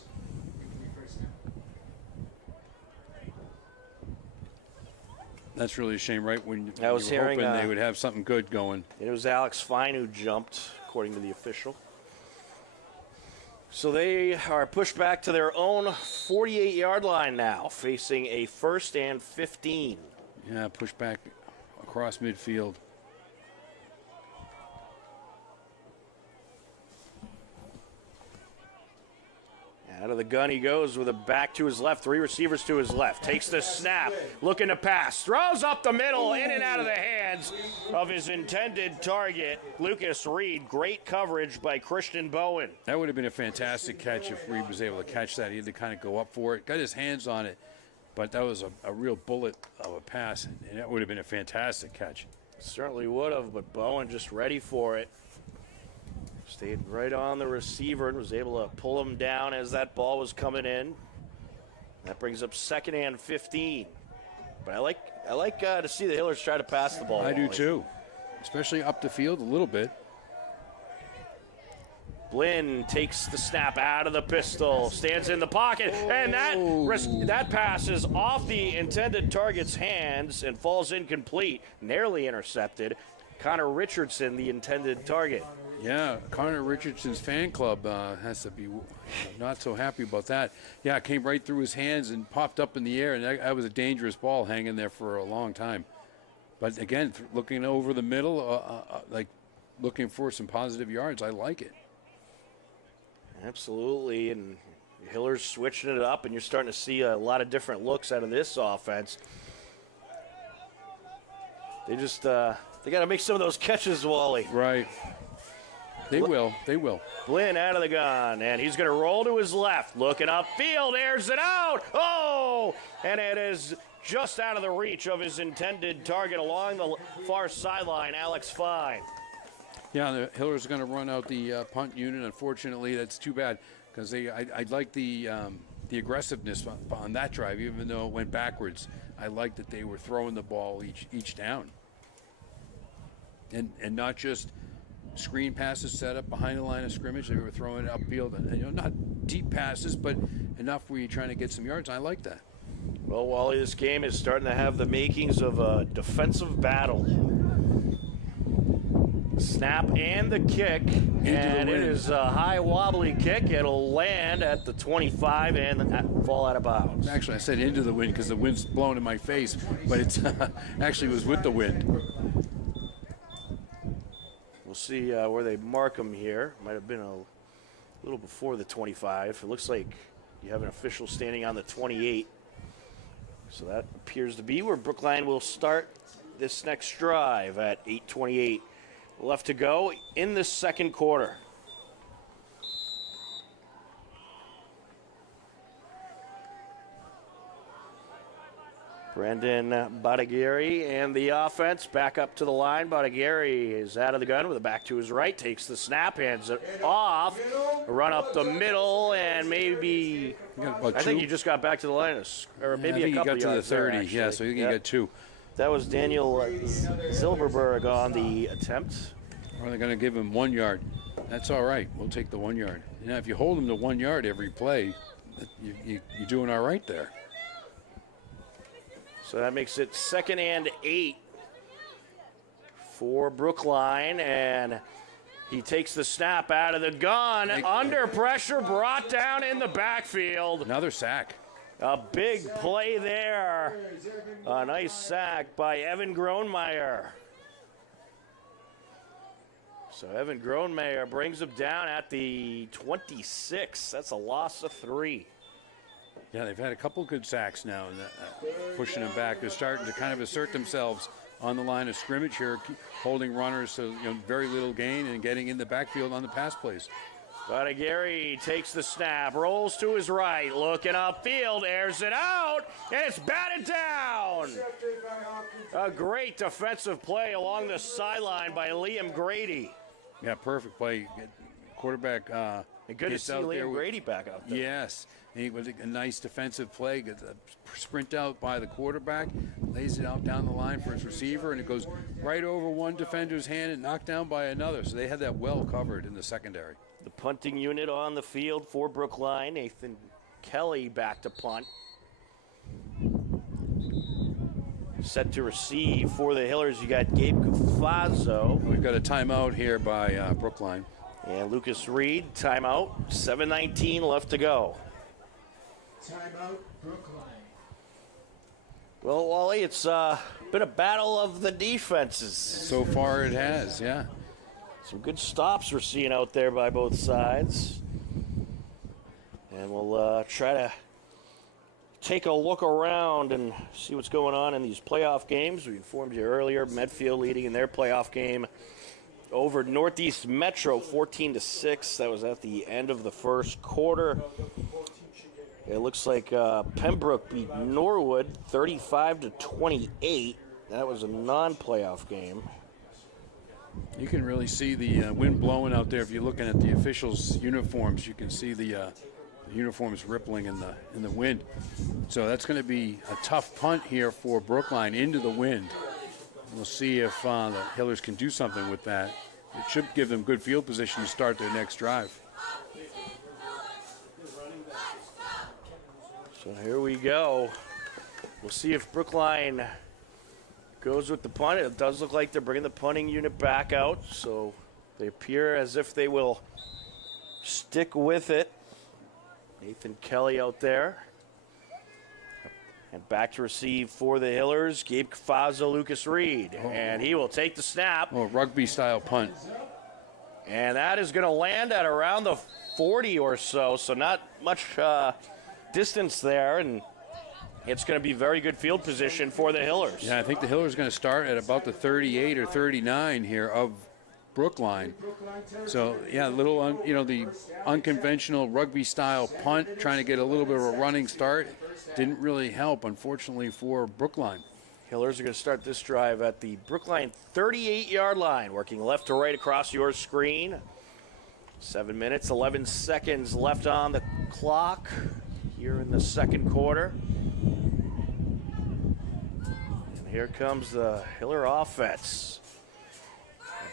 That's really a shame, right? When I was you were hearing, hoping they would have something good going. It was Alex Fine who jumped, according to the official. So they are pushed back to their own 48-yard line now, facing a 1st and 15. Yeah, push back across midfield. Out of the gun he goes with a back to his left, 3 receivers to his left. Takes the snap, looking to pass, throws up the middle, in and out of the hands of his intended target, Lucas Reed. Great coverage by Christian Bowen. That would have been a fantastic catch if Reed was able to catch that. He had to kind of go up for it, got his hands on it, but that was a real bullet of a pass, and that would have been a fantastic catch. Certainly would have, but Bowen just ready for it. Stayed right on the receiver and was able to pull him down as that ball was coming in. That brings up 2nd and 15. But I like to see the Hillers try to pass the ball. I do too, especially up the field a little bit. Blinn takes the snap out of the pistol, stands in the pocket, and that pass is off the intended target's hands and falls incomplete, narrowly intercepted. Connor Richardson, the intended target. Yeah, Connor Richardson's fan club has to be not so happy about that. Yeah, it came right through his hands and popped up in the air, and that was a dangerous ball hanging there for a long time. But again, looking over the middle, like looking for some positive yards, I like it. Absolutely, and Hiller's switching it up, and you're starting to see a lot of different looks out of this offense. They just they got to make some of those catches, Wally. Right. They will. Blinn out of the gun, and he's going to roll to his left. Looking upfield, airs it out. Oh, and it is just out of the reach of his intended target along the far sideline, Alex Fine. Yeah, the Hillers are going to run out the punt unit. Unfortunately, that's too bad because I like the aggressiveness on that drive, even though it went backwards. I like that they were throwing the ball each down, and not just screen passes set up behind the line of scrimmage. They were throwing it upfield, and not deep passes, but enough where you're trying to get some yards. I like that. Well, Wally, this game is starting to have the makings of a defensive battle. Snap and the kick, and it is a high wobbly kick. It'll land at the 25 and fall out of bounds. Actually, I said into the wind because the wind's blowing in my face, but it actually was with the wind. We'll see where they mark them here. Might have been a little before the 25. It looks like you have an official standing on the 28. So that appears to be where Brookline will start this next drive at 8:28 left to go in the second quarter. Brendan Badagueri and the offense back up to the line. Badagueri is out of the gun with a back to his right, takes the snap, hands it off, run up the middle, and maybe I think you just got back to the line, or maybe I think a couple he got to the yards there, 30. actually. Yeah, so you got 2. That was Daniel Zilberberg on the attempt. Or they're going to give him 1 yard. That's all right. We'll take the 1 yard. You know, if you hold him to 1 yard every play, you're doing all right there. So that makes it 2nd and 8 for Brookline, and he takes the snap out of the gun, under pressure, brought down in the backfield. Another sack. A big play there. A nice sack by Evan Gronemeyer. So Evan Gronemeyer brings him down at the 26. That's a loss of 3. Yeah, they've had a couple good sacks now, and pushing them back. They're starting to kind of assert themselves on the line of scrimmage here, holding runners to very little gain and getting in the backfield on the pass plays. Badagueri takes the snap, rolls to his right, looking upfield, airs it out, and it's batted down. A great defensive play along the sideline by Liam Grady. Yeah, perfect play. Quarterback. And good to see Liam Grady back out there. Yes. He was a nice defensive play. Gets a sprint out by the quarterback, lays it out down the line for his receiver, and it goes right over one defender's hand and knocked down by another. So they had that well covered in the secondary. The punting unit on the field for Brookline. Nathan Kelly back to punt. Set to receive for the Hillers. You got Gabe Cafazzo. We've got a timeout here by Brookline. And Lucas Reed, timeout. 7:19 left to go. Timeout, Brookline. Well, Wally, it's been a battle of the defenses. So far it has, yeah. Some good stops we're seeing out there by both sides. And we'll try to take a look around and see what's going on in these playoff games. We informed you earlier, Medfield leading in their playoff game over Northeast Metro 14-6. That was at the end of the first quarter. It looks like Pembroke beat Norwood 35-28. That was a non-playoff game. You can really see the wind blowing out there. If you're looking at the officials' uniforms, you can see the uniforms rippling in the wind. So that's going to be a tough punt here for Brookline into the wind. We'll see if the Hillers can do something with that. It should give them good field position to start their next drive. So here we go. We'll see if Brookline goes with the punt. It does look like they're bringing the punting unit back out, so they appear as if they will stick with it. Nathan Kelly out there. And back to receive for the Hillers, Gabe Cafazzo, Lucas Reed. And he will take the snap. Oh, rugby-style punt. And that is going to land at around the 40 or so not much distance there. And it's going to be very good field position for the Hillers. Yeah, I think the Hillers are going to start at about the 38 or 39 here of Brookline. So, yeah, a little, the unconventional rugby-style punt, trying to get a little bit of a running start. Didn't really help, unfortunately, for Brookline. Hillers are going to start this drive at the Brookline 38-yard line, working left to right across your screen. 7 minutes, 11 seconds left on the clock here in the second quarter. And here comes the Hiller offense.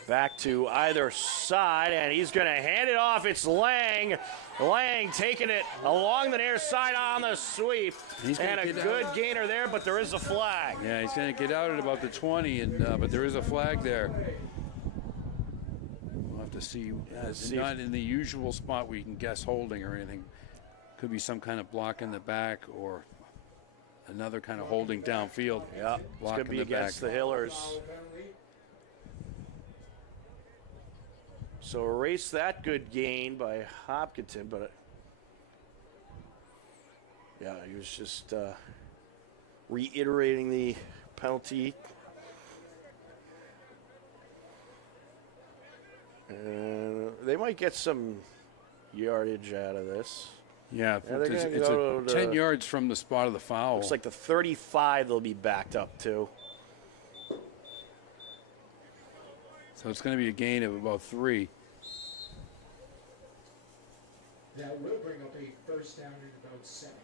Back to either side, and he's going to hand it off. It's Lang. Lang taking it along the near side on the sweep. And a good gainer there, but there is a flag. Yeah, he's going to get out at about the 20, but there is a flag there. We'll have to see. It's not in the usual spot where you can guess holding or anything. Could be some kind of block in the back or another kind of holding downfield. Yeah, it's going to be against the Hillers. So erase that good gain by Hopkinton, but yeah, he was just reiterating the penalty. They might get some yardage out of this. Yeah, Yeah, they're gonna it's go a to 10 yards from the spot of the foul. Looks like the 35 they'll be backed up to. So it's going to be a gain of about 3. That will bring up a first down in about 7.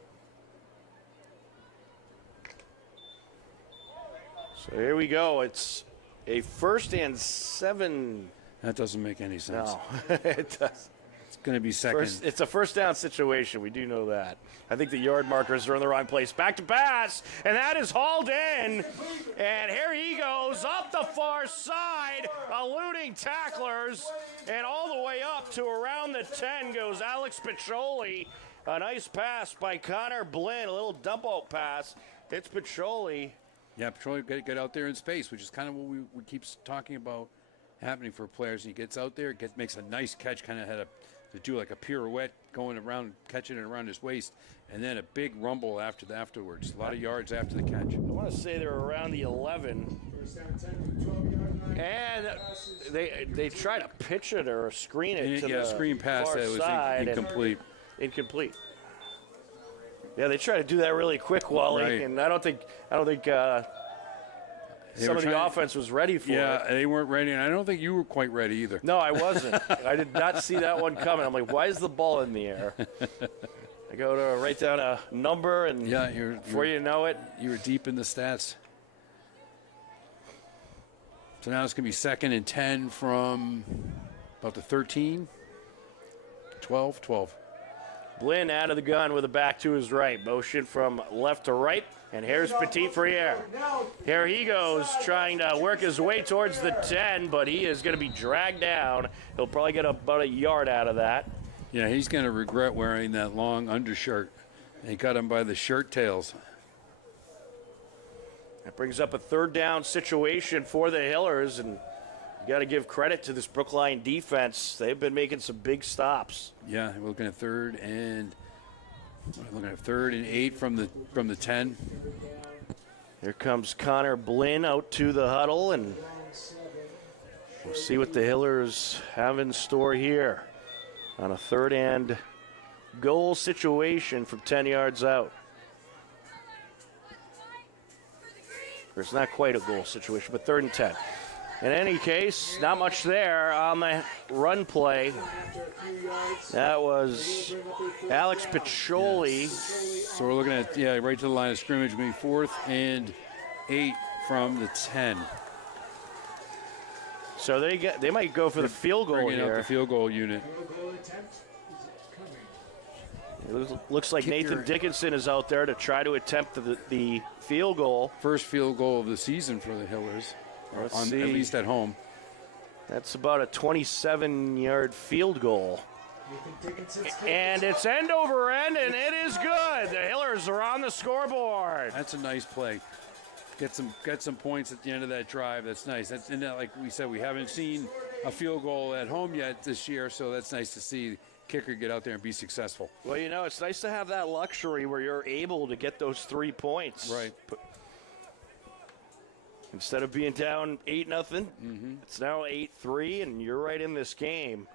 So here we go. It's a 1st and 7. That doesn't make any sense. No, it does. It's going to be second. It's a first down situation. We do know that. I think the yard markers are in the wrong place. Back to pass, and that is hauled in. And here he goes up the far side, eluding tacklers. And all the way up to around the 10 goes Alex Piccioli. A nice pass by Connor Blinn, a little dump out pass. It's Piccioli. Yeah, Petroleum get out there in space, which is kind of what we keep talking about happening for players. He gets out there, makes a nice catch, kind of had to do like a pirouette going around, catching it around his waist, and then a big rumble afterwards. A lot of yards after the catch. I want to say they're around the 11. First down 10 from the 12-yard line. And they try to pitch it or screen it to Yeah, the screen pass far that was side and incomplete. incomplete. Yeah, they try to do that really quick, Wally, Right. and I don't think some were of the trying- offense was ready for Yeah, it. they weren't ready, and I don't think you were quite ready either. No, I wasn't. I did not see that one coming. I'm like, why is the ball in the air? I go to write down a number, and Yeah, before you know it, you were deep in the stats. So now it's going to be 2nd and 10 from about the 13, 12. Blinn out of the gun with a back to his right. Motion from left to right. And here's Petit Friere. Here he goes, trying to work his way towards the 10, but he is going to be dragged down. He'll probably get about a yard out of that. Yeah, he's going to regret wearing that long undershirt. They got him by the shirt tails. That brings up a 3rd down situation for the Hillers, and you got to give credit to this Brookline defense. They've been making some big stops. Yeah, we're looking at 3rd and 8 from the 10. Here comes Connor Blinn out to the huddle, and we'll see what the Hillers have in store here on a 3rd and goal situation from 10 yards out. It's not quite a goal situation, but 3rd and 10. In any case, not much there on the run play. That was Alex Piccioli. So we're looking at, right to the line of scrimmage, maybe 4th and 8 from the 10. So they might go for the field goal Bringing out here. the field goal unit. Field goal attempt is coming. It looks like Kicker. Nathan Dickinson is out there to try to attempt the field goal. First field goal of the season for the Hillers, Let's at see. least at home. That's about a 27-yard field goal. Nathan Dickinson's And it's end over end, and it is good. The Hillers are on the scoreboard. That's a nice play. Get some points at the end of that drive. That's nice. And like we said, we haven't seen a field goal at home yet this year, so that's nice to see the kicker get out there and be successful. Well, it's nice to have that luxury where you're able to get those 3 points. Right. Instead of being down 8-0, it's now 8-3, and you're right in this game.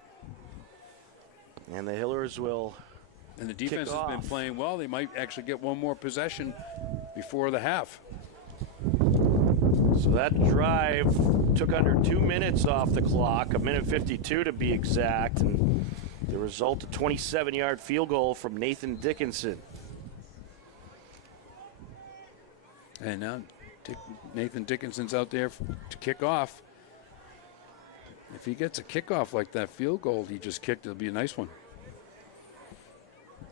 And the Hillers will. And the defense has been off. playing well. They might actually get one more possession before the half. So that drive took under 2 minutes off the clock, 1:52 to be exact, and the result a 27-yard field goal from Nathan Dickinson. And now Nathan Dickinson's out there to kick off. If he gets a kickoff like that field goal he just kicked, it'll be a nice one.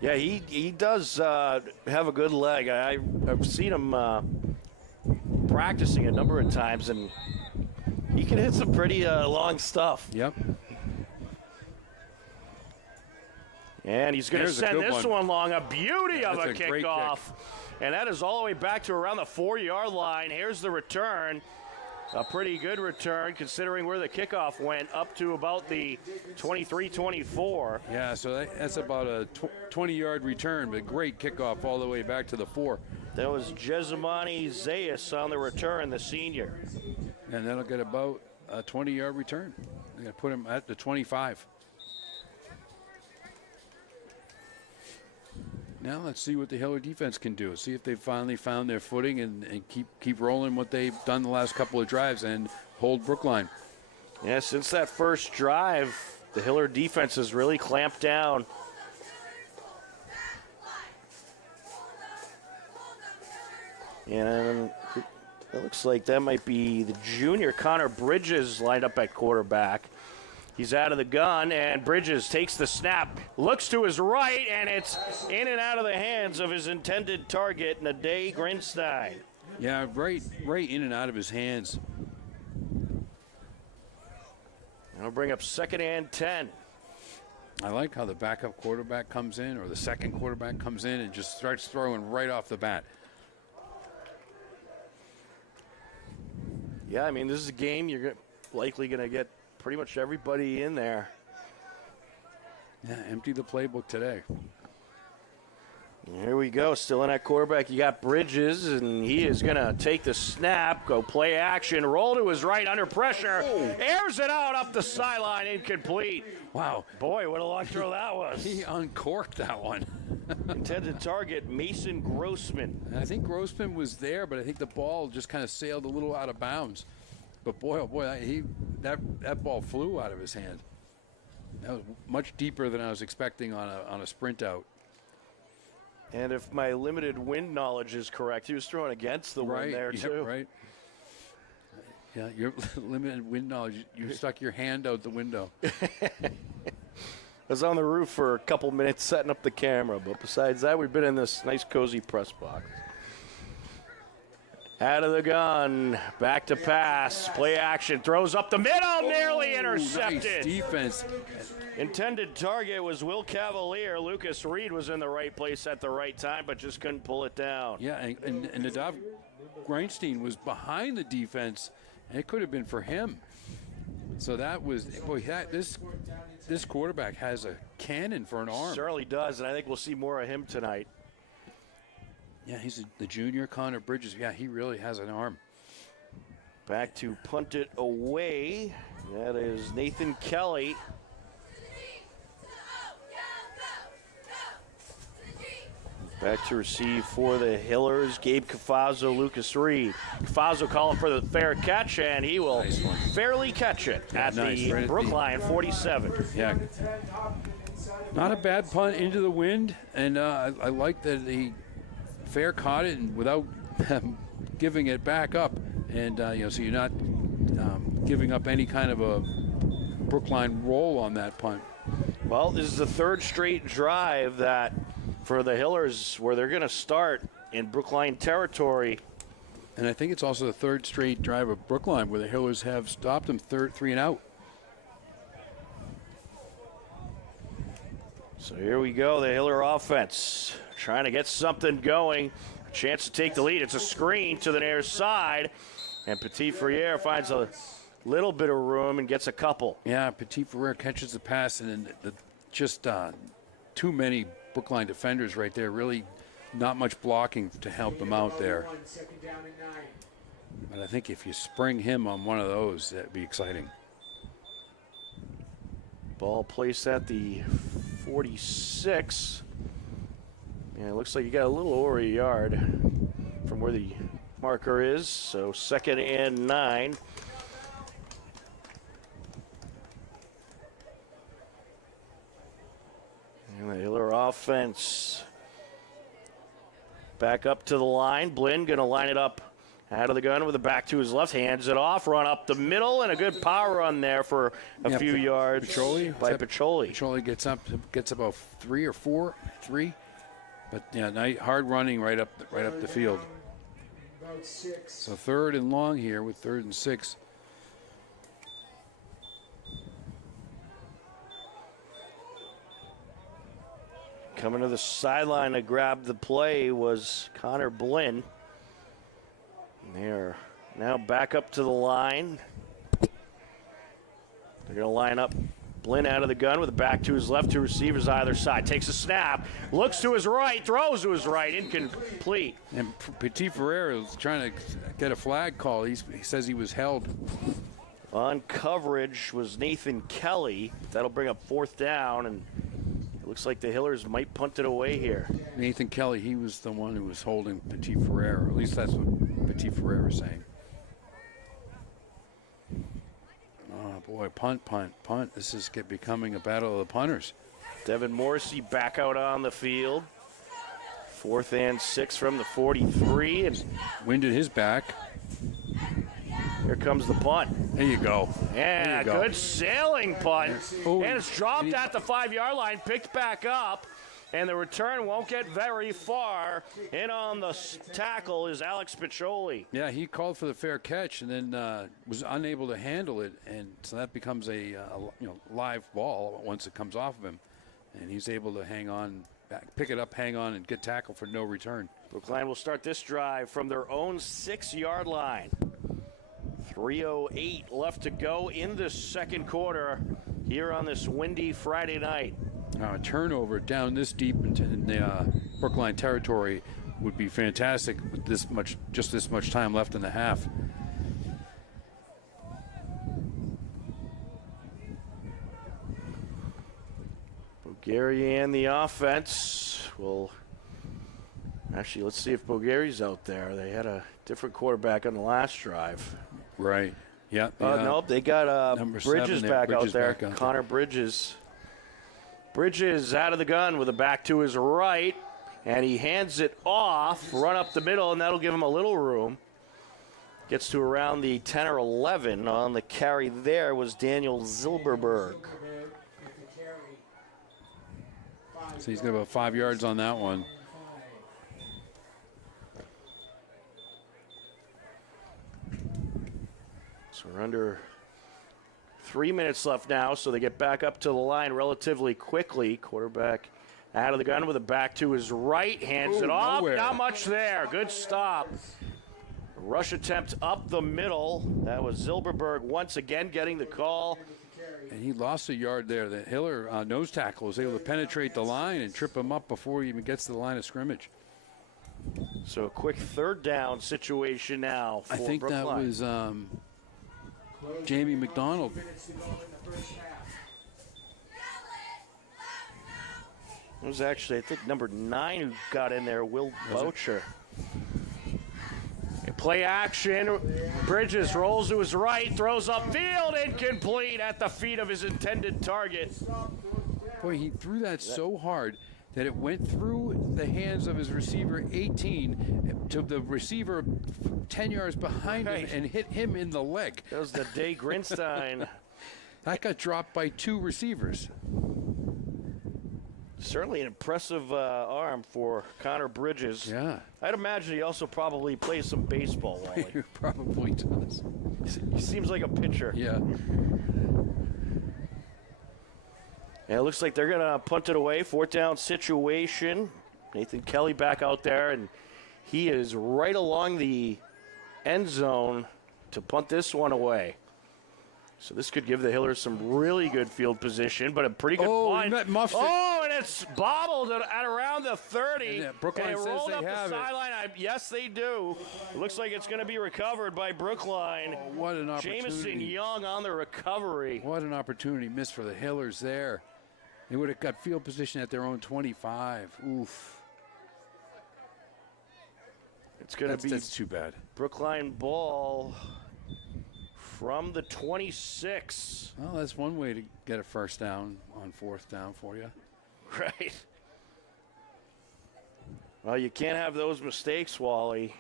Yeah, he does have a good leg. I've seen him practicing a number of times, and he can hit some pretty long stuff. Yep. And he's going to There's a send good this one long. A beauty of a That's a great kickoff. And that is all the way back to around the 4-yard line. Here's the return. A pretty good return considering where the kickoff went, up to about the 23-24. Yeah, so that's about a 20-yard return, but great kickoff all the way back to the 4. That was Jessamani Zayas on the return, the senior. And that'll get about a 20-yard return. They're going to put him at the 25. Now let's see what the Hiller defense can do. See if they finally found their footing and keep rolling what they've done the last couple of drives and hold Brookline. Yeah, since that first drive, the Hiller defense has really clamped down. And it looks like that might be the junior Connor Bridges lined up at quarterback. He's out of the gun, and Bridges takes the snap, looks to his right, and it's in and out of the hands of his intended target, Naday Grinstein. Yeah, right in and out of his hands. That'll bring up 2nd and 10. I like how the backup quarterback comes in, or the second quarterback comes in and just starts throwing right off the bat. Yeah, I mean, this is a game you're likely going to get pretty much everybody in there. Yeah, empty the playbook today. Here we go, still in at quarterback. You got Bridges, and he is going to take the snap, go play action, roll to his right under pressure, airs it out up the sideline, incomplete. Wow. Boy, what a luck throw that was. He uncorked that one. Intended target, Mason Grossman. And I think Grossman was there, but I think the ball just kind of sailed a little out of bounds. But boy, oh boy, that ball flew out of his hand. That was much deeper than I was expecting on a sprint out. And if my limited wind knowledge is correct, he was throwing against the wind there, too. Yep, right. Yeah, your limited wind knowledge, you stuck your hand out the window. I was on the roof for a couple minutes setting up the camera, but besides that, we've been in this nice, cozy press box. Out of the gun, back to pass, play action, throws up the middle, nearly intercepted. Nice defense. Intended target was Will Cavalier. Lucas Reed was in the right place at the right time, but just couldn't pull it down. Yeah, and Nadav Greinstein was behind the defense, and it could have been for him. So that was, boy, this quarterback has a cannon for an arm. Certainly does, and I think we'll see more of him tonight. Yeah, he's the junior Connor Bridges. Yeah, he really has an arm. Back to punt it away. That is Nathan Kelly. Back to receive for the Hillers, Gabe Cafazzo, Lucas Reed. Cafazzo calling for the fair catch, and he will fairly catch it at the Brookline 47. Yeah. Not a bad punt into the wind, and I like that he fair caught it and without giving it back up. And, so you're not giving up any kind of a Brookline roll on that punt. Well, this is the third straight drive that for the Hillers where they're going to start in Brookline territory. And I think it's also the third straight drive of Brookline where the Hillers have stopped them 3 and out. So here we go, the Hiller offense trying to get something going. A chance to take the lead. It's a screen to the near side. And Petit Ferrier finds a little bit of room and gets a couple. Yeah, Petit Ferrier catches the pass, and then just too many Brookline defenders right there. Really not much blocking to help them out there. But I think if you spring him on one of those, that'd be exciting. Ball placed at the 46. Yeah, it looks like you got a little over a yard from where the marker is. So 2nd and 9. And the Hiller offense back up to the line. Blinn going to line it up out of the gun with the back to his left. Hands it off, run up the middle, and a good power run there for a few yards by Piccioli. Piccioli gets about 3 or 4, 3. But yeah, nice, hard running right up the field. So 3rd and long here with 3rd and 6. Coming to the sideline to grab the play was Connor Blinn. They're now back up to the line. They're going to line up Blinn out of the gun with a back to his left, 2 receivers either side. Takes a snap, looks to his right, throws to his right, incomplete. And Petit Ferrer is trying to get a flag call. He says he was held. On coverage was Nathan Kelly. That'll bring up 4th down, and It looks like the Hillers might punt it away here. Nathan Kelly, he was the one who was holding Petit Ferrer. At least that's what Petit Ferrer is saying. Oh, boy, punt. This is becoming a battle of the punters. Devin Morrissey back out on the field. 4th and 6 from the 43. And Winded his back. here comes the punt. There you go. Yeah, There you go. good sailing punt. Oh, And it's dropped at the 5-yard line, picked back up. And the return won't get very far. In on the tackle is Alex Piccioli. Yeah, he called for the fair catch and then was unable to handle it, and so that becomes a live ball once it comes off of him, and he's able to hang on, pick it up, hang on, and get tackled for no return. Brookline will start this drive from their own 6-yard line. 3:08 left to go in the second quarter here on this windy Friday night. A turnover down this deep into the Brookline territory would be fantastic with this much time left in the half. Bulgaria and the offense will actually, let's see if Bulgaria's out there. They had a different quarterback on the last drive. Right. Yeah. Nope, they got Number Bridges 7 there. back Bridges out there. back out Connor Bridges. Bridges out of the gun with a back to his right, and he hands it off, run up the middle, and that'll give him a little room. Gets to around the 10 or 11. On the carry there was Daniel Zilberberg. So he's got about 5 yards on that one. So we're under 3 minutes left now, so they get back up to the line relatively quickly. Quarterback out of the gun with a back to his right, hands it off. Nowhere. Not much there. Good stop. Rush attempt up the middle. That was Zilberberg once again getting the call. And he lost a yard there. The Hiller nose tackle was able to penetrate the line and trip him up before he even gets to the line of scrimmage. So a quick 3rd down situation now for I think Brookline. that was Jamie McDonald. It was actually, I think, number 9 who got in there, Will Boucher. Play action. Bridges rolls to his right, throws upfield, incomplete at the feet of his intended target. Boy, he threw that so hard that it went through the hands of his receiver 18 to the receiver 10 yards behind him and hit him in the leg. That was the Day Grinstein. That got dropped by 2 receivers. Certainly an impressive arm for Connor Bridges. Yeah. I'd imagine he also probably plays some baseball, Wally. He probably does. He seems like a pitcher. Yeah. And it looks like they're going to punt it away. 4th down situation. Nathan Kelly back out there, and he is right along the end zone to punt this one away. So this could give the Hillers some really good field position, but a pretty good punt. Muffed it. Oh, and it's bobbled at around the 30. And, Brookline and it says rolled they up the have it. sideline. Yes, they do. It looks like it's going to be recovered by Brookline. Oh, what an opportunity. Jamison Young on the recovery. What an opportunity missed for the Hillers there. They would have got field position at their own 25. Oof. It's going to be That's too bad. Brookline ball from the 26. Well, that's one way to get a first down on 4th down for you. Right. Well, you can't have those mistakes, Wally.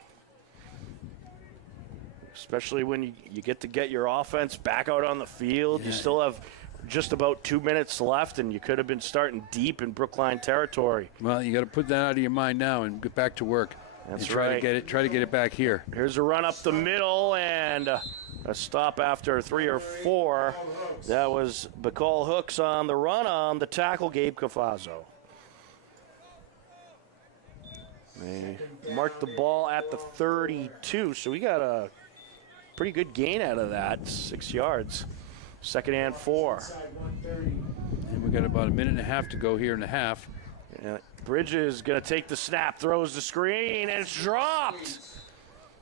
Especially when you get to get your offense back out on the field. Yeah. You still have just about 2 minutes left, and you could have been starting deep in Brookline territory. Well, you got to put that out of your mind now and get back to work. That's and try right. to get it. Try to get it back here. Here's a run up the middle and a stop after 3 or 4. That was Bacall Hooks on the run on the tackle, Gabe Cafazzo. They marked the ball at the 32, so we got a pretty good gain out of that, 6 yards. 2nd and 4. And we got about a minute and a half to go here in the half. Bridges going to take the snap, throws the screen, and it's dropped.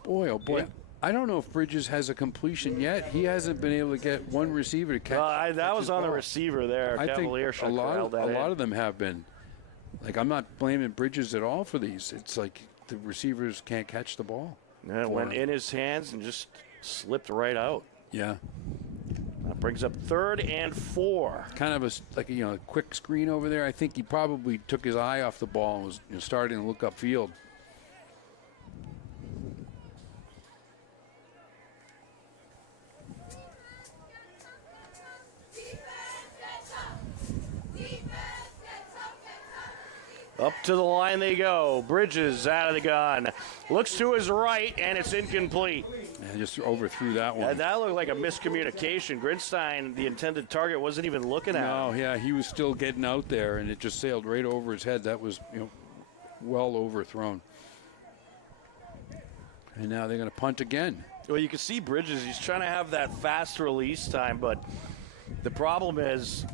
Boy, oh boy. I don't know if Bridges has a completion yet. He hasn't been able to get one receiver to catch. That was his on the ball. receiver there. I think Cavalier should a have corralled that in. lot of them have been. Like, I'm not blaming Bridges at all for these. It's like the receivers can't catch the ball. And it went in his hands and just slipped right out. Yeah. That brings up 3rd and 4. Kind of a quick screen over there. I think he probably took his eye off the ball and was starting to look upfield. Up to the line they go. Bridges out of the gun. Looks to his right, and it's incomplete. And just overthrew that one. That looked like a miscommunication. Grinstein, the intended target, wasn't even looking at him. No, yeah, he was still getting out there, and it just sailed right over his head. That was, well overthrown. And now they're going to punt again. Well, you can see Bridges. He's trying to have that fast release time, but the problem is,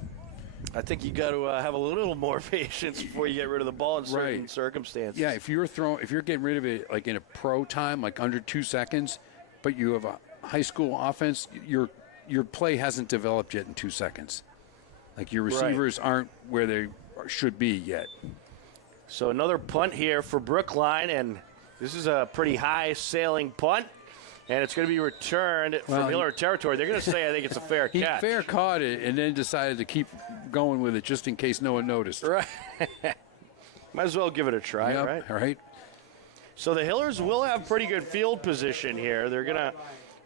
I think you got to have a little more patience before you get rid of the ball in certain circumstances. Yeah, if you're getting rid of it like in a pro time, like under 2 seconds, but you have a high school offense, your play hasn't developed yet in 2 seconds. Like your receivers aren't where they should be yet. So another punt here for Brookline, and this is a pretty high sailing punt. And it's going to be returned from Hiller territory. They're going to say, I think it's a fair He catch. fair caught it and then decided to keep going with it just in case no one noticed. Right. Might as well give it a try, right? All right. So the Hillers will have pretty good field position here. They're going to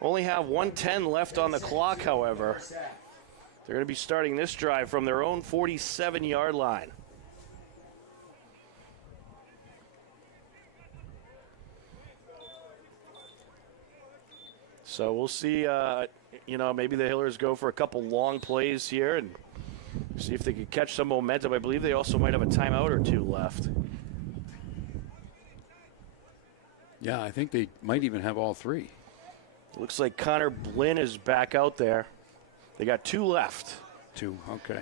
only have 1:10 left on the clock, however. They're going to be starting this drive from their own 47-yard line. So we'll see, maybe the Hillers go for a couple long plays here and see if they can catch some momentum. I believe they also might have a timeout or two left. Yeah, I think they might even have all three. Looks like Connor Blinn is back out there. They got 2 left. 2, okay.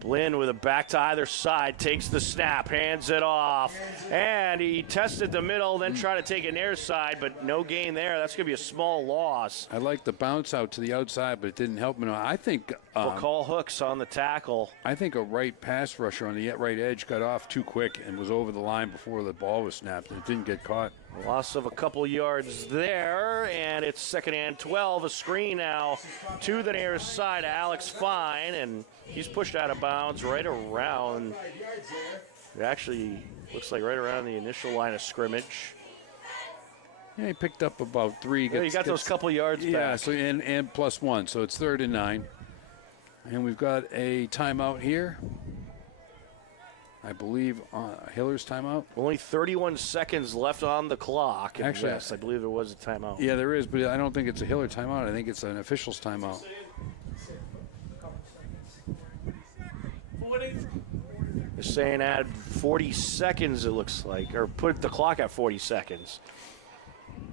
Blinn with a back to either side, takes the snap, hands it off, and he tested the middle, then tried to take it near side, but no gain there. That's going to be a small loss. I like the bounce out to the outside, but it didn't help him. I think Call Hooks on the tackle. I think a right pass rusher on the right edge got off too quick and was over the line before the ball was snapped, and it didn't get caught. Loss of a couple yards there, and it's 2nd and 12. A screen now to the near side, Alex Fine, and he's pushed out of bounds right around. It actually looks like right around the initial line of scrimmage. Yeah, he picked up about 3. Yeah, you got those couple yards back. Yeah, so and plus 1, so it's 3rd and 9. And we've got a timeout here. I believe Hiller's timeout. Only 31 seconds left on the clock. And Actually, yes, I believe there was a timeout. Yeah, there is, but I don't think it's a Hiller timeout. I think it's an official's timeout. They're saying add 40 seconds, it looks like, or put the clock at 40 seconds.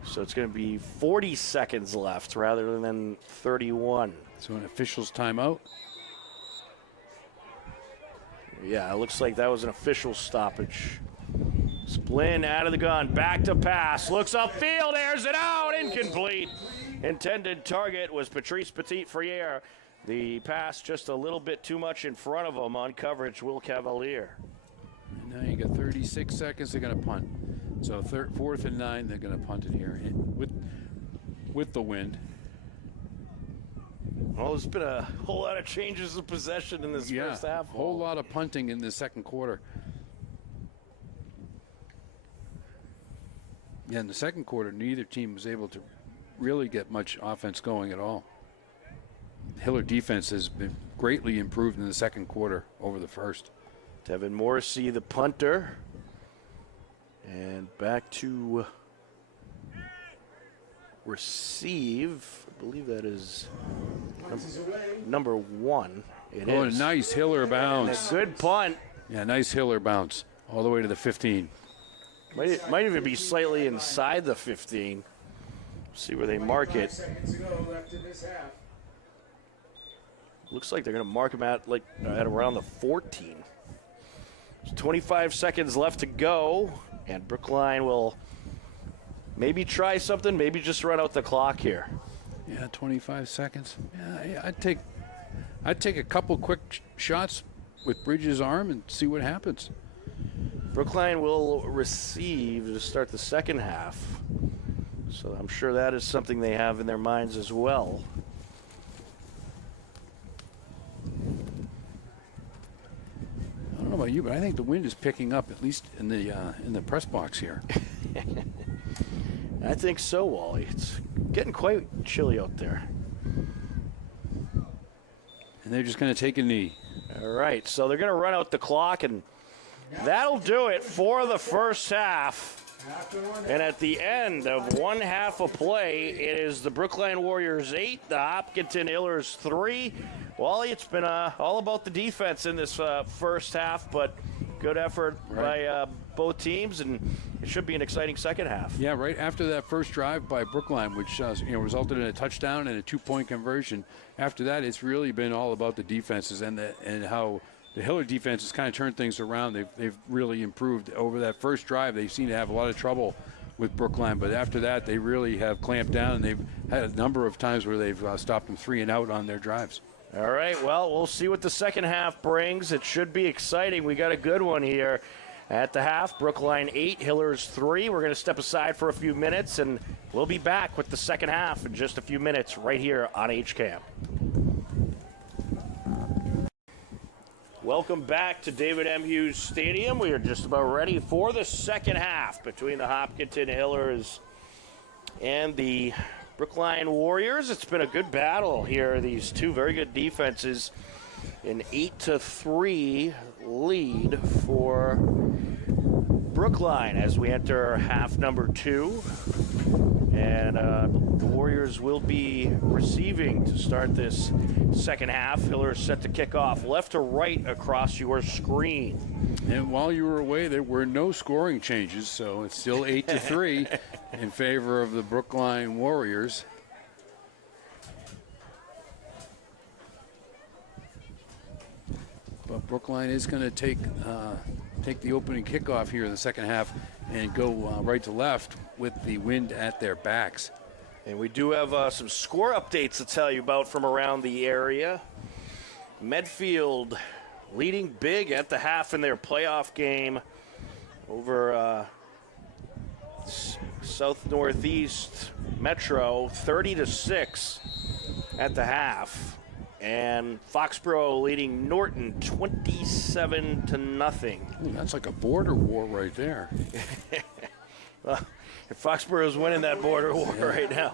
So it's going to be 40 seconds left rather than 31. So an official's timeout. Yeah, it looks like that was an official stoppage. Splin out of the gun, back to pass, looks upfield, airs it out, incomplete. Intended target was Patrice Petit-Friere. The pass just a little bit too much in front of him on coverage, Will Cavalier. And now you got 36 seconds, they're going to punt. So 4th and 9, they're going to punt it here with the wind. Well, there's been a whole lot of changes of possession in this first half. A whole lot of punting in the second quarter. Yeah, in the second quarter, neither team was able to really get much offense going at all. Hiller defense has been greatly improved in the second quarter over the first. Devin Morrissey, the punter. And back to receive. I believe that is number 1. It is. A nice Hiller bounce. And a good punt. Yeah, nice Hiller bounce all the way to the 15. Might even be slightly inside the 15. See where they mark it. Seconds ago left in this half. Looks like they're going to mark him at around the 14. There's 25 seconds left to go, and Brookline will maybe try something, maybe just run out the clock here. Yeah, 25 seconds. Yeah, I'd take a couple quick shots with Bridges' arm and see what happens. Brookline will receive to start the second half. So I'm sure that is something they have in their minds as well. I don't know about you, but I think the wind is picking up, at least in the press box here. I think so, Wally. It's getting quite chilly out there. And they're just going to take a knee. All right, so they're going to run out the clock, and that'll do it for the first half. And at the end of one half of play, it is the Brookline Warriors 8, the Hopkinton Hillers 3. Wally, it's been all about the defense in this first half, but good effort by both teams, and it should be an exciting second half. Yeah, right after that first drive by Brookline, which resulted in a touchdown and a 2-point conversion. After that, it's really been all about the defenses and how the Hiller defense has kind of turned things around. They've really improved. Over that first drive, they seem to have a lot of trouble with Brookline, but after that, they really have clamped down, and they've had a number of times where they've stopped them 3 and out on their drives. All right, well, we'll see what the second half brings. It should be exciting. We got a good one here at the half. Brookline 8, Hillers 3. We're going to step aside for a few minutes, and we'll be back with the second half in just a few minutes right here on HCAM. Welcome back to David M. Hughes Stadium. We are just about ready for the second half between the Hopkinton Hillers and the Brookline Warriors. It's been a good battle here. These two very good defenses. An 8-3 lead for Brookline as we enter half number 2. And the Warriors will be receiving to start this second half. Hillers set to kick off left to right across your screen. And while you were away, there were no scoring changes, so it's still 8-3 in favor of the Brookline Warriors. But Brookline is going to take the opening kickoff here in the second half and go right to left with the wind at their backs. And we do have some score updates to tell you about from around the area. Medfield leading big at the half in their playoff game over South Northeast Metro, 30-6 at the half. And Foxborough leading Norton 27-0. Ooh, that's like a border war right there. Well, Foxborough's winning that border war right now.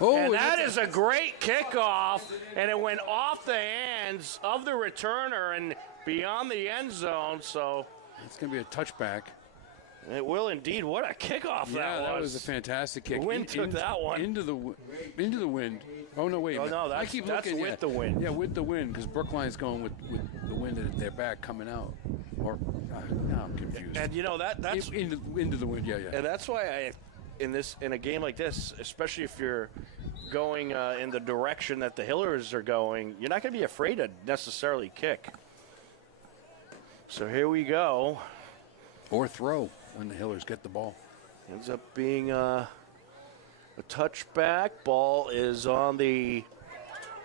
Oh, and that is a great kickoff, and it went off the hands of the returner and beyond the end zone. So it's going to be a touchback. It will indeed. What a kickoff that was. That was a fantastic kick. The wind took that one. Into the wind. Oh, no, wait. Oh, no, that's with the wind. Yeah, with the wind, because Brookline's going with the wind at their back coming out. Or, now I'm confused. And, that's... Into the wind, yeah. And that's why in a game like this, especially if you're going in the direction that the Hillers are going, you're not going to be afraid to necessarily kick. So here we go. Or throw when the Hillers get the ball. Ends up being a touchback. Ball is on the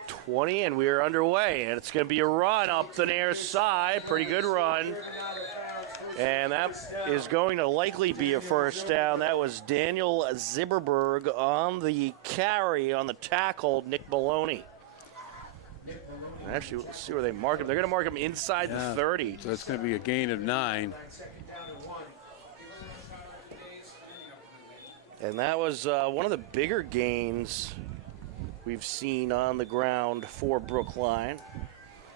20, and we are underway. And it's going to be a run up the near side. Pretty good run. And that is going to likely be a first down. That was Daniel Zibberberg on the carry on the tackle, Nick Maloney. Actually, let's see where they mark him. They're going to mark him inside the 30. So it's going to be a gain of 9. And that was one of the bigger gains we've seen on the ground for Brookline.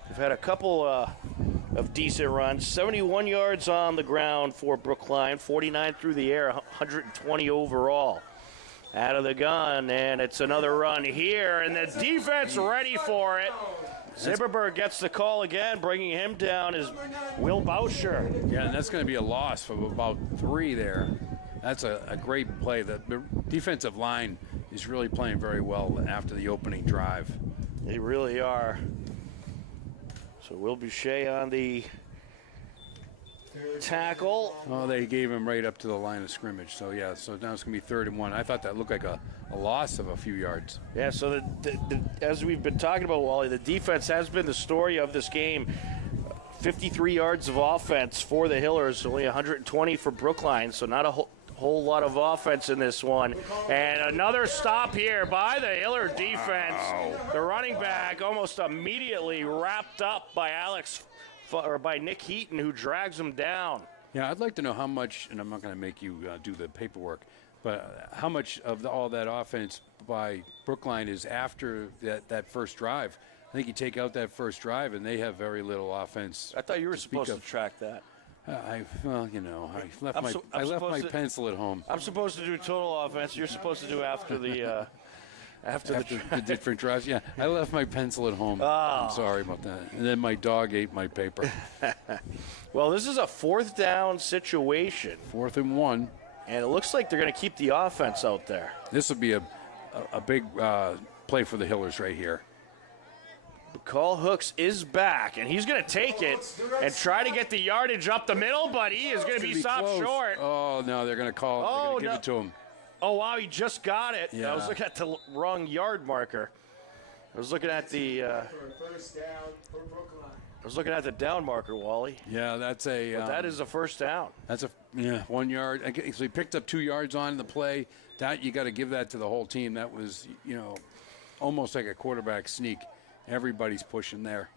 We've had a couple of decent runs. 71 yards on the ground for Brookline, 49 through the air, 120 overall. Out of the gun, and it's another run here, and the defense ready for it. Zibberberg gets the call again. Bringing him down is Will Bauscher. Yeah, and that's going to be a loss of about 3 there. That's a great play. The defensive line is really playing very well after the opening drive. They really are. So Will Boucher on the tackle. Oh, they gave him right up to the line of scrimmage. So, yeah, so now it's going to be 3rd and 1. I thought that looked like a loss of a few yards. Yeah, so as we've been talking about, Wally, the defense has been the story of this game. 53 yards of offense for the Hillers, only 120 for Brookline, so not a whole lot of offense in this one. And another stop here by the Hiller defense. Wow. The running back almost immediately wrapped up by by Nick Heaton, who drags him down. Yeah, I'd like to know how much, and I'm not going to make you do the paperwork, but how much of all that offense by Brookline is after that first drive? I think you take out that first drive, and they have very little offense. I thought you were supposed to track that. I left my pencil at home. I'm supposed to do total offense. You're supposed to do after the the different drives. Yeah, I left my pencil at home. Oh. I'm sorry about that. And then my dog ate my paper. Well, this is a 4th down situation. 4th and 1. And it looks like they're going to keep the offense out there. This would be a big play for the Hillers right here. McCall Hooks is back, and he's going to take it and try to get the yardage up the middle, but he is going to be stopped short. Oh, no, they're going to call it. They're going to give it to him. Oh, wow, he just got it. Yeah. I was looking at the wrong yard marker. I was looking at the for a first down for Brookline. I was looking at the down marker, Wally. Yeah, that's a. But that is a first down. That's 1 yard. Okay, so he picked up 2 yards on the play. That you got to give that to the whole team. That was almost like a quarterback sneak. Everybody's pushing there.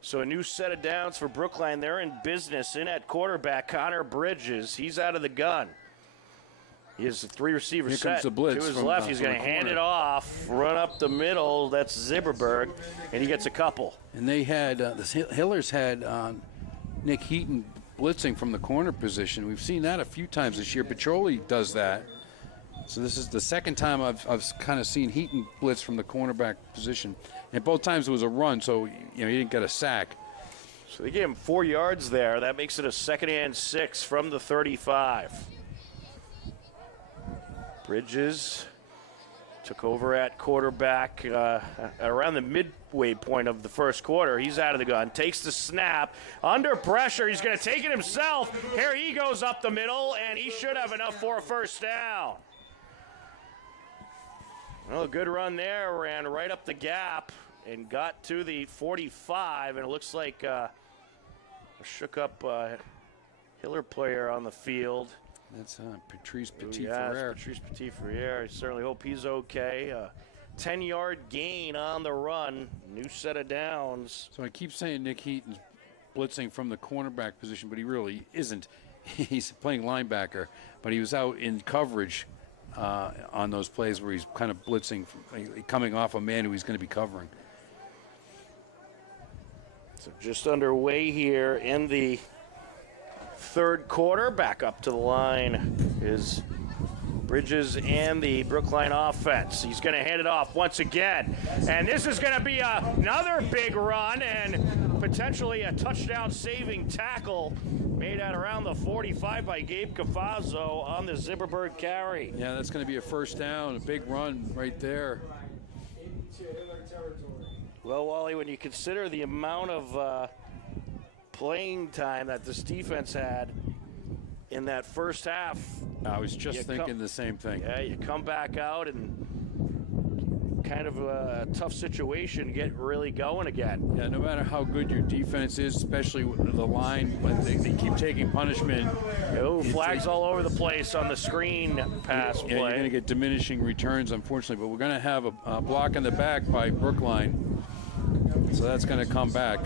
So a new set of downs for Brookline. They're in business in at quarterback. Connor Bridges. He's out of the gun. He has a 3 receiver set. Comes the blitz to his left. He's going to hand it off, run up the middle. That's Zibberberg, and he gets a couple. And they had the Hillers had Nick Heaton blitzing from the corner position. We've seen that a few times this year. Petroli does that. So this is the second time I've kind of seen Heaton blitz from the cornerback position. And both times it was a run, so he didn't get a sack. So they gave him 4 yards there. That makes it a 2nd and 6 from the 35. Bridges took over at quarterback around the midway point of the first quarter. He's out of the gun, takes the snap. Under pressure, he's going to take it himself. Here he goes up the middle, and he should have enough for a first down. Well, a good run there, ran right up the gap and got to the 45, and it looks like a shook up Hiller player on the field. That's Patrice Petit-Ferrer. Yes, Patrice Petit-Ferrer. I certainly hope he's okay. 10-yard gain on the run. New set of downs. So I keep saying Nick Heaton's blitzing from the cornerback position, but he really isn't. He's playing linebacker, but he was out in coverage on those plays where he's kind of blitzing, coming off a man who he's going to be covering. So just underway here in the third quarter. Back up to the line is Bridges and the Brookline offense. He's going to hand it off once again. And this is going to be another big run and potentially a touchdown-saving tackle made at around the 45 by Gabe Cafazzo on the Zibberberg carry. Yeah, that's going to be a first down, a big run right there. Well, Wally, when you consider the amount of playing time that this defense had in that first half, I was just thinking the same thing. Yeah, you come back out and kind of a tough situation to get really going again. Yeah, no matter how good your defense is, especially with the line, when they keep taking punishment. Oh, flags all over the place on the screen pass play. Yeah, you're going to get diminishing returns, unfortunately, but we're going to have a block in the back by Brookline, so that's going to come back.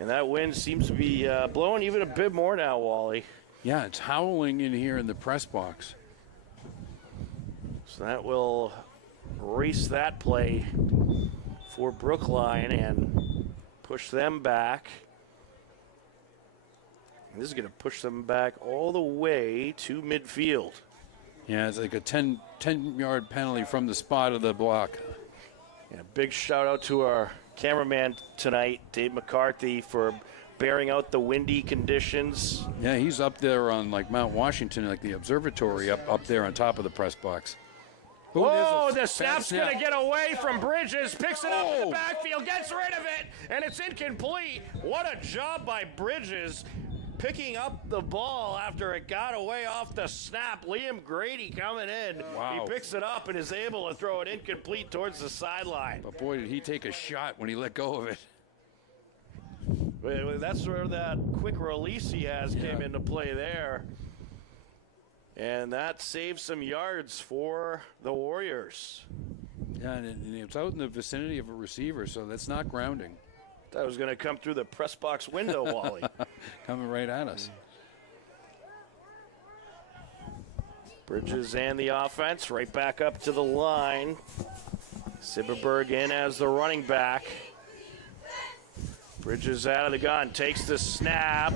And that wind seems to be blowing even a bit more now, Wally. Yeah, it's howling in here in the press box. So that will erase that play for Brookline and push them back. And this is going to push them back all the way to midfield. Yeah, it's like a 10-yard penalty from the spot of the block. And a big shout out to our cameraman tonight, Dave McCarthy, for bearing out the windy conditions. Yeah, he's up there on like Mount Washington, like the observatory up there on top of the press box. Oh, the snap's going to get away from Bridges, picks it up in the backfield, gets rid of it, and it's incomplete. What a job by Bridges. picking up the ball after it got away off the snap. Liam Grady coming in. Wow. He picks it up and is able to throw it incomplete towards the sideline. But boy, did he take a shot when he let go of it. That's where that quick release he has came into play there. And that saves some yards for the Warriors. Yeah, and it's out in the vicinity of a receiver, so that's not grounding. That was going to come through the press box window, Wally. Coming right at us. Bridges and the offense right back up to the line. Sibberberg in as the running back. Bridges out of the gun, takes the snap,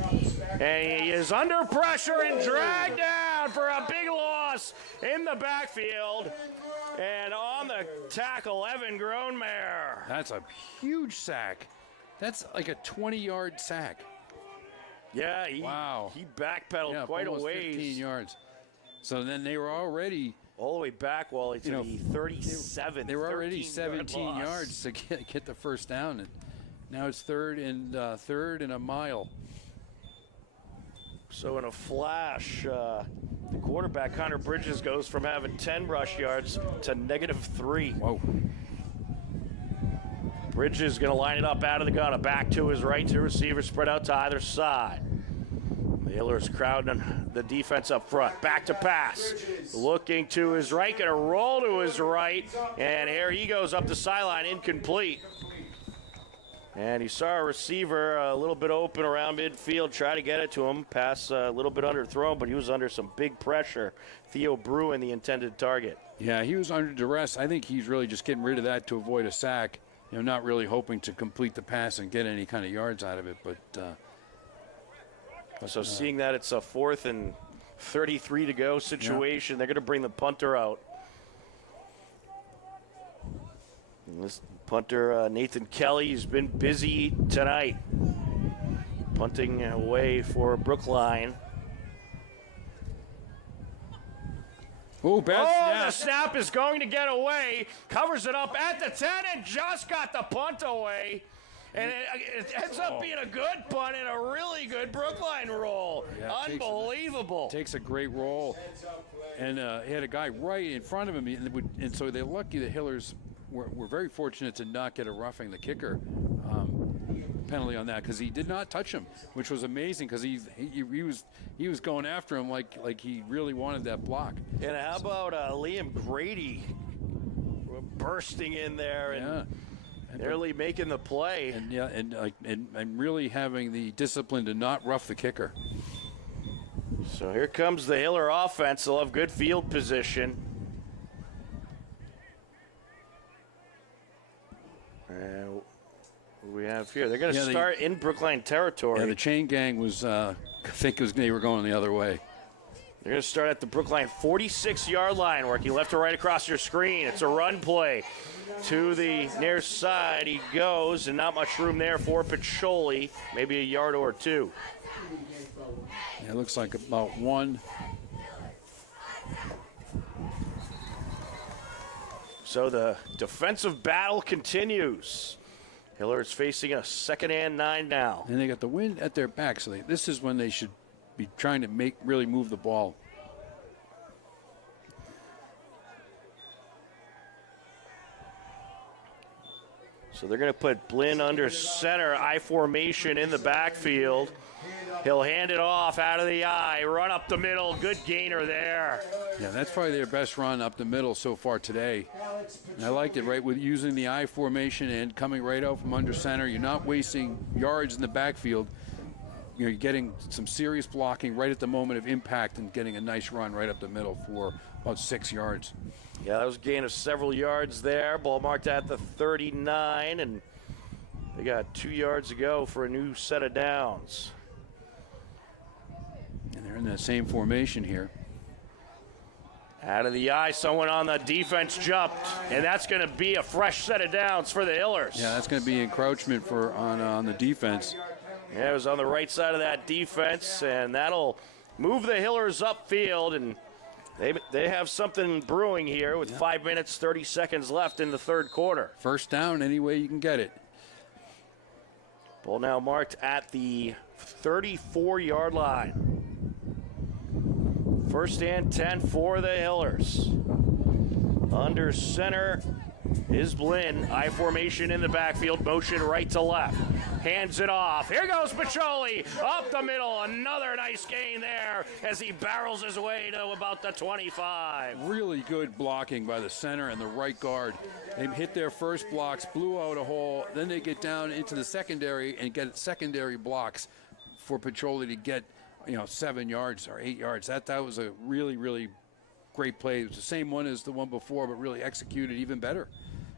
and he is under pressure and dragged down for a big loss in the backfield. And on the tackle, Evan Gronemeyer. That's a huge sack. That's like a 20-yard sack. Yeah, Wow. He backpedaled quite a almost ways. 15 yards. So then they were already All the way back, Wally, to the 37. They were already 13-yard 17 loss. yards to get the first down, and now it's third and a mile. So in a flash, the quarterback, Connor Bridges, goes from having 10 rush yards to -3. Whoa. Bridges going to line it up out of the gun, a back to his right, two receivers spread out to either side. The Hillers crowding the defense up front. Back to pass. Looking to his right, going to roll to his right, and here he goes up the sideline, incomplete. And he saw a receiver a little bit open around midfield, try to get it to him. Pass a little bit underthrown, but he was under some big pressure. Theo Bruin, the intended target. Yeah, he was under duress. I think he's really just getting rid of that to avoid a sack. Not really hoping to complete the pass and get any kind of yards out of it. So seeing that it's a 4th and 33 to go situation, they're going to bring the punter out. And this punter, Nathan Kelly, has been busy tonight, punting away for Brookline. Oh, bad snap. The snap is going to get away, covers it up at the 10 and just got the punt away. And it ends up being a good punt and a really good Brookline roll. Yeah, Unbelievable. Takes a great roll. And he had a guy right in front of him. And so they're lucky the Hillers were very fortunate to not get a roughing the kicker penalty on that, because he did not touch him, which was amazing, because he was going after him like he really wanted that block. And how about Liam Grady bursting in there and nearly making the play. And really having the discipline to not rough the kicker. So here comes the Hiller offense. They'll have good field position. What do we have here? They're going to start in Brookline territory. Yeah, the chain gang was, I think they were going the other way. They're going to start at the Brookline 46-yard line, working left to right across your screen. It's a run play. To the near side he goes, and not much room there for Picholi, maybe a yard or two. Yeah, it looks like about one. So the defensive battle continues. Hiller is facing a 2nd and 9 now. And they got the wind at their back, so this is when they should be trying to really move the ball. So they're going to put Blinn under center, I formation in the backfield. He'll hand it off out of the I, run up the middle, good gainer there. Yeah, that's probably their best run up the middle so far today. And I liked it, right, with using the I formation and coming right out from under center. You're not wasting yards in the backfield. You're getting some serious blocking right at the moment of impact and getting a nice run right up the middle for about 6 yards. Yeah, that was a gain of several yards there. Ball marked at the 39, and they got 2 yards to go for a new set of downs. And they're in that same formation here. Out of the eye, someone on the defense jumped, and that's going to be a fresh set of downs for the Hillers. Yeah, that's going to be encroachment on the defense. Yeah, it was on the right side of that defense, and that'll move the Hillers upfield, and they have something brewing here with 5 minutes, 30 seconds left in the third quarter. First down any way you can get it. Ball now marked at the 34-yard line. First and 10 for the Hillers. Under center is Blinn. I formation in the backfield, motion right to left. Hands it off. Here goes Pacholi up the middle. Another nice gain there as he barrels his way to about the 25. Really good blocking by the center and the right guard. They hit their first blocks, blew out a hole. Then they get down into the secondary and get secondary blocks for Pacholi to get, 7 yards or 8 yards. That was a really, really great play. It was the same one as the one before, but really executed even better.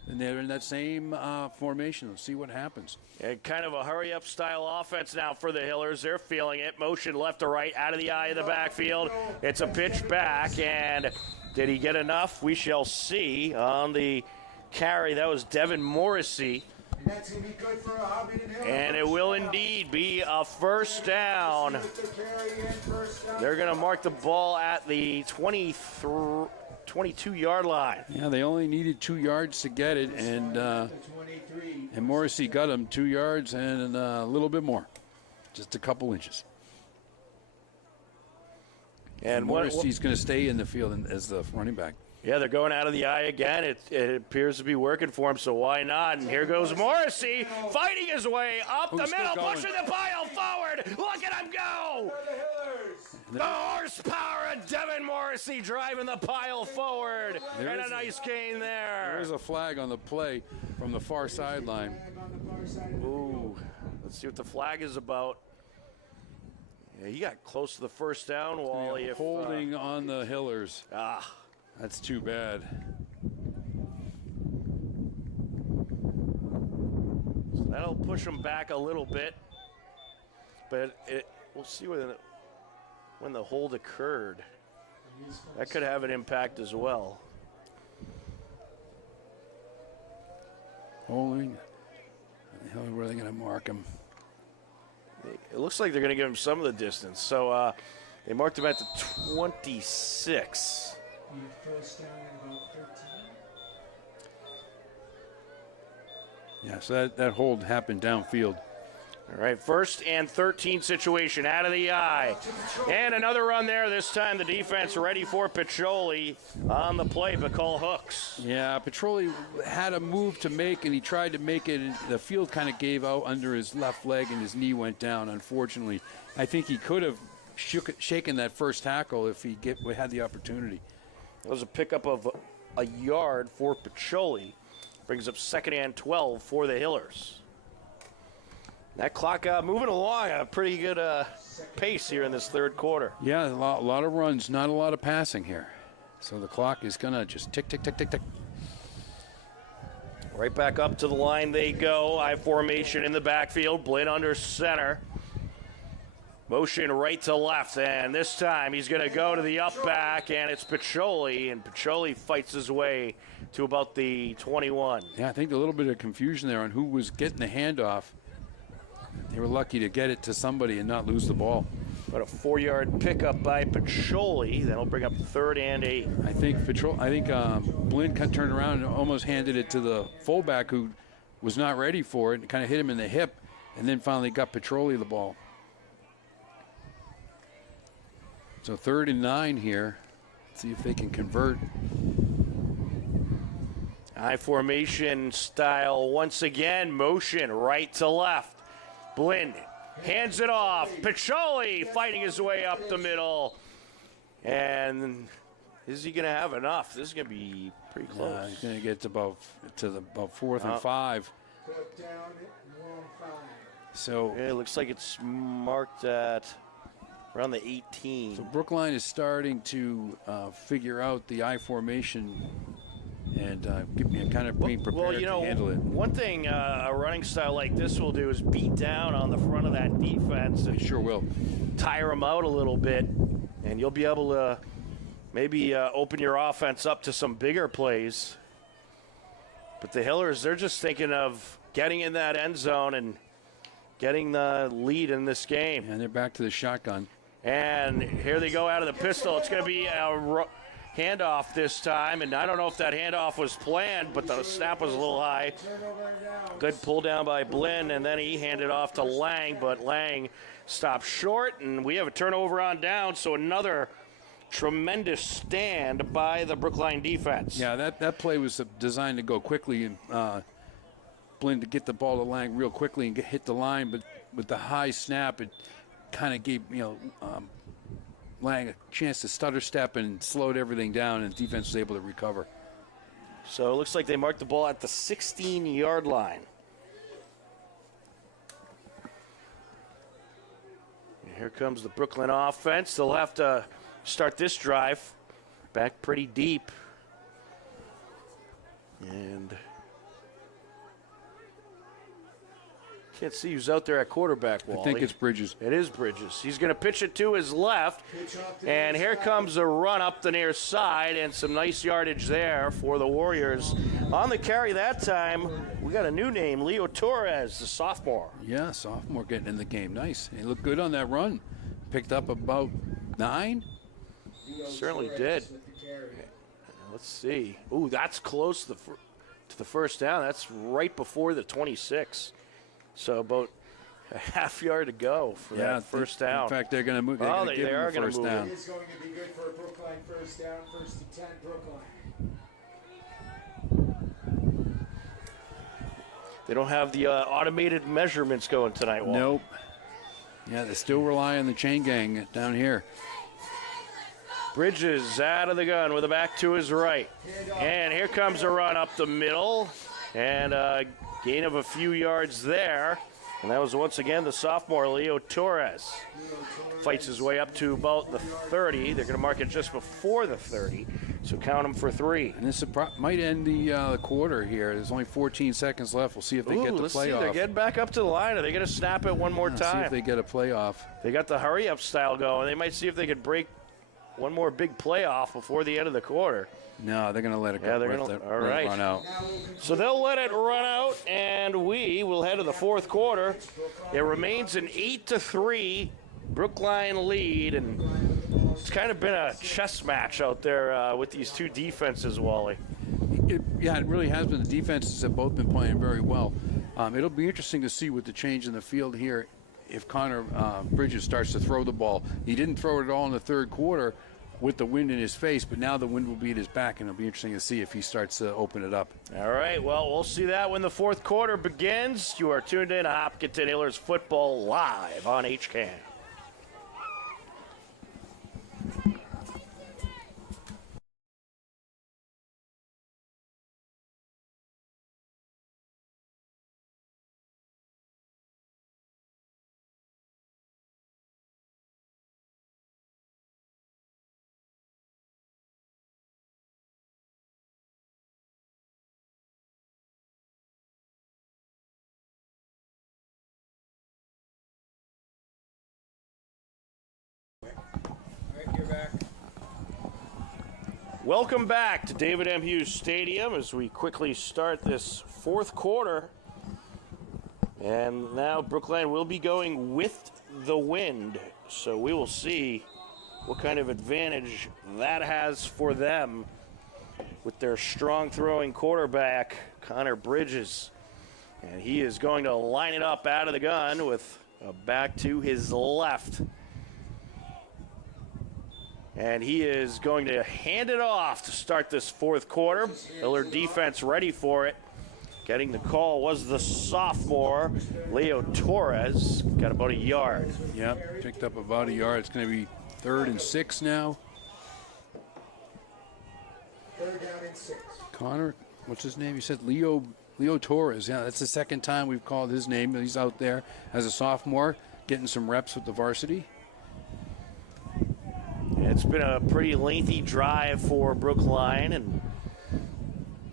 And they're in that same formation. Let's see what happens. And kind of a hurry-up style offense now for the Hillers. They're feeling it. Motion left to right, out of the eye of the backfield. It's a pitch back, and did he get enough? We shall see on the carry. That was Devin Morrissey. That's going to be good for a Hobbiton Hill. And it will indeed be a first down. They're going to mark the ball at the 22-yard line. Yeah, they only needed 2 yards to get it, and Morrissey got him 2 yards and a little bit more, just a couple inches. And Morrissey's going to stay in the field as the running back. Yeah, they're going out of the eye again. It appears to be working for him, so why not? And here goes Morrissey, fighting his way up the middle, pushing the pile forward. Look at him go! The horsepower of Devin Morrissey driving the pile forward. And a nice gain there. There's a flag on the play from the far sideline. Ooh, let's see what the flag is about. Yeah, he got close to the first down, Wally. Holding on the Hillers. That's too bad. So that'll push them back a little bit. But we'll see when the hold occurred. That could have an impact as well. Holding. Where are they going to mark him? It looks like they're going to give him some of the distance. So they marked him at the 26. First down at about 13. Yeah, so that hold happened downfield. All right, first and 13 situation, out of the eye. And another run there. This time the defense ready for Pacholi on the play, but call hooks. Yeah, Pacholi had a move to make, and he tried to make it. And the field kind of gave out under his left leg, and his knee went down, unfortunately. I think he could have shaken that first tackle if he had the opportunity. It was a pickup of a yard for Pacholi. Brings up second and 12 for the Hillers. That clock moving along at a pretty good pace here in this third quarter. Yeah, a lot of runs, not a lot of passing here. So the clock is going to just tick, tick, tick, tick, tick. Right back up to the line they go. I formation in the backfield. Blinn under center. Motion right to left, and this time he's going to go to the up back, and it's Pacholi, and Pacholi fights his way to about the 21. Yeah, I think a little bit of confusion there on who was getting the handoff. They were lucky to get it to somebody and not lose the ball. But a 4-yard pickup by Pacholi. That'll bring up third and 8. I think Blinn turned around and almost handed it to the fullback who was not ready for it and kind of hit him in the hip, and then finally got Pacholi the ball. So 3rd and 9 here. Let's see if they can convert. I formation style once again. Motion right to left. Blinn hands it off. Pacholi fighting his way up the middle. And is he going to have enough? This is going to be pretty close. He's going to get to about 4th and 5. Put down at 1-5. So yeah, it looks like it's marked at around the 18. So Brookline is starting to figure out the I formation and kind of being prepared to handle it. One thing a running style like this will do is beat down on the front of that defense. They sure will. Tire them out a little bit, and you'll be able to maybe open your offense up to some bigger plays. But the Hillers, they're just thinking of getting in that end zone and getting the lead in this game. And they're back to the shotgun. And here they go out of the pistol. It's going to be handoff this time, and I don't know if that handoff was planned, but the snap was a little high. Good pull down by Blinn, and then he handed off to Lang, but Lang stopped short, and we have a turnover on down, so another tremendous stand by the Brookline defense. Yeah, that play was designed to go quickly, and Blinn to get the ball to Lang real quickly and hit the line, but with the high snap, it kind of gave, Lang a chance to stutter step and slowed everything down, and the defense was able to recover. So it looks like they marked the ball at the 16-yard line. And here comes the Brookline offense. They'll have to start this drive back pretty deep. And can't see who's out there at quarterback, Wally. I think it's Bridges. It is Bridges. He's going to pitch it to his left. And here comes a run up the near side and some nice yardage there for the Warriors. On the carry that time, we got a new name, Leo Torres, the sophomore. Yeah, sophomore getting in the game. Nice. He looked good on that run. Picked up about 9. Certainly did. Let's see. Ooh, that's close to the first down. That's right before the 26. So about a half yard to go for that first down. In fact, they're going to move. They're going to give him the first down. It is going to be good for a Brookline first down, 1st and 10, Brookline. They don't have the automated measurements going tonight, Walt. Nope. Yeah, they still rely on the chain gang down here. Bridges out of the gun with a back to his right. And here comes a run up the middle. And a gain of a few yards there. And that was once again the sophomore, Leo Torres. Fights his way up to about the 30. They're going to mark it just before the 30. So count him for 3. And this might end the quarter here. There's only 14 seconds left. We'll see if they get the let's playoff. see. They're getting back up to the line. Are they going to snap it one more time? See if they get a playoff. They got the hurry-up style going. They might see if they could break one more big playoff before the end of the quarter. No, they're going to let it go. Yeah, they're going to run out. So they'll let it run out, and we will head to the fourth quarter. It remains an 8-3 Brookline lead, and it's kind of been a chess match out there with these two defenses, Wally. It really has been. The defenses have both been playing very well. It'll be interesting to see with the change in the field here if Connor Bridges starts to throw the ball. He didn't throw it at all in the third quarter with the wind in his face, but now the wind will be at his back, and it'll be interesting to see if he starts to open it up. All right, well, we'll see that when the fourth quarter begins. You are tuned in to Hopkinton Hillers Football live on HCAM. Welcome back to David M. Hughes Stadium as we quickly start this fourth quarter. And now Brookline will be going with the wind, so we will see what kind of advantage that has for them with their strong throwing quarterback, Connor Bridges. And he is going to line it up out of the gun with a back to his left. And he is going to hand it off to start this fourth quarter. Hiller defense ready for it. Getting the call was the sophomore, Leo Torres. Got about a yard. Yep, picked up about a yard. It's going to be 3rd and 6 now. 3rd down and 6. Connor, what's his name? He said Leo Torres. Yeah, that's the second time we've called his name. He's out there as a sophomore, getting some reps with the varsity. It's been a pretty lengthy drive for Brookline, and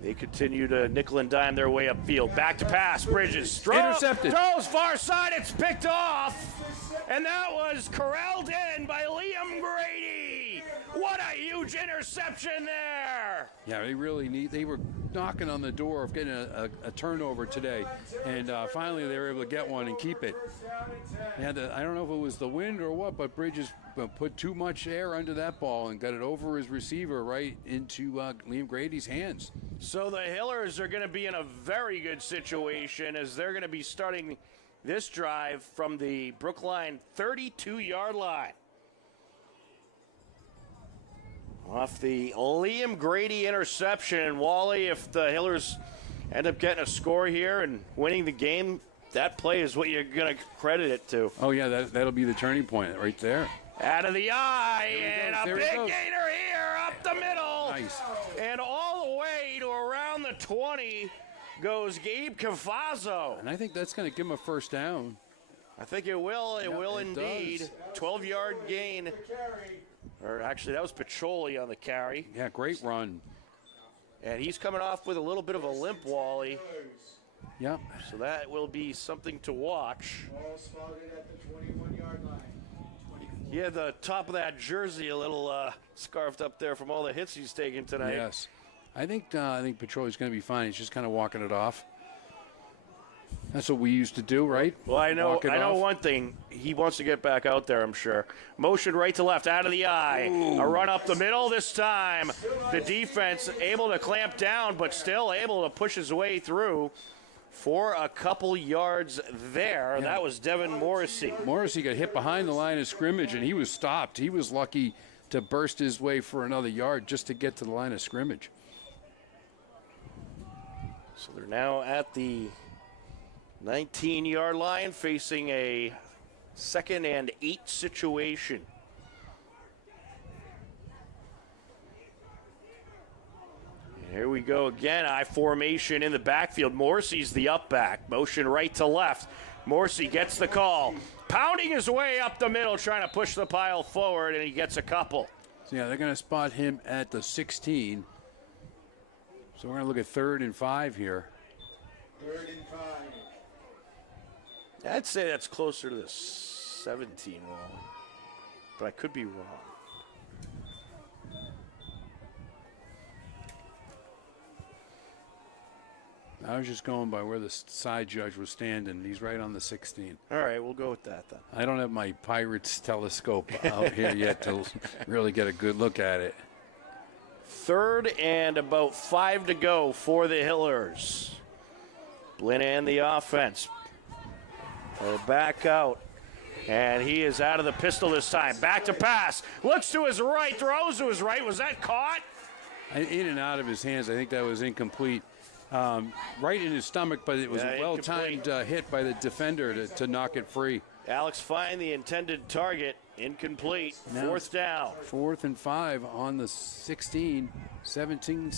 they continue to nickel and dime their way upfield. Back to pass, Bridges. Intercepted. Throws far side, it's picked off. And that was corralled in by Liam Grady. What a huge interception there. Yeah, they were knocking on the door of getting a turnover today, and finally they were able to get one and keep it. I don't know if it was the wind or what, but Bridges put too much air under that ball and got it over his receiver right into Liam Grady's hands. So the Hillers are going to be in a very good situation as they're going to be starting this drive from the Brookline 32-yard line. Off the Liam Grady interception. Wally, if the Hillers end up getting a score here and winning the game, that play is what you're going to credit it to. Oh, yeah, that'll be the turning point right there. Out of the eye, and a There big he goes. gainer here up the middle. Nice. And all the way to around the 20 goes Gabe Cavazzo. And I think that's going to give him a first down. I think it will. It will it indeed. does. 12-yard gain. Or actually, that was Pacholi on the carry. Yeah, great run. And he's coming off with a little bit of a limp, Wally. Yeah. So that will be something to watch. All spotted at the 21-yard line. He had the top of that jersey a little scarfed up there from all the hits he's taken tonight. Yes. I think Pacholi's going to be fine. He's just kind of walking it off. That's what we used to do, right? Well, I know Walk it off. one thing. He wants to get back out there, I'm sure. Motion right to left, out of the eye. Ooh. A run up the middle this time. The defense able to clamp down, but still able to push his way through for a couple yards there. Yeah. That was Devin Morrissey. Morrissey got hit behind the line of scrimmage, and he was stopped. He was lucky to burst his way for another yard just to get to the line of scrimmage. So they're now at the 19-yard line facing a 2nd and 8 situation. And here we go again. I formation in the backfield. Morrissey's the up back. Motion right to left. Morrissey gets the call. Pounding his way up the middle, trying to push the pile forward, and he gets a couple. So, yeah, they're going to spot him at the 16. So we're going to look at 3rd and 5 here. 3rd and 5. I'd say that's closer to the 17 wall, but I could be wrong. I was just going by where the side judge was standing. He's right on the 16. All right, we'll go with that then. I don't have my Pirates telescope out here yet to really get a good look at it. 3rd and about 5 to go for the Hillers. Blinn and the offense. They're back out. And he is out of the pistol this time. Back to pass. Looks to his right, throws to his right. Was that caught? In and out of his hands, I think that was incomplete. Right in his stomach, but it was a well-timed hit by the defender to knock it free. Alex Fine, the intended target, incomplete. 4th down. 4th and 5 on the 16, 17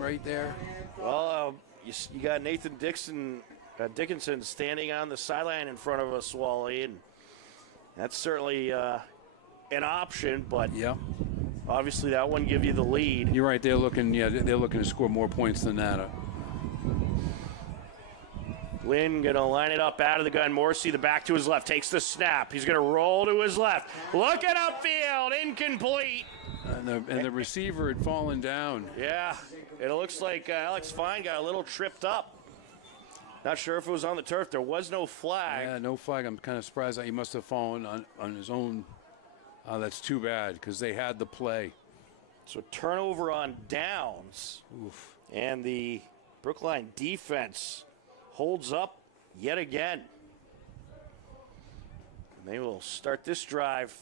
right there. Well, you got Nathan Dickinson standing on the sideline in front of us, Wally, and that's certainly an option, but yeah, obviously that wouldn't give you the lead. You're right. They're looking to score more points than that. Lynn going to line it up out of the gun. Morrissey, the back to his left, takes the snap. He's going to roll to his left. Looking upfield, incomplete. And the receiver had fallen down. Yeah, it looks like Alex Fine got a little tripped up. Not sure if it was on the turf. There was no flag. Yeah, no flag. I'm kind of surprised that he must have fallen on his own. That's too bad because they had the play. So turnover on downs. Oof. And the Brookline defense holds up yet again. And they will start this drive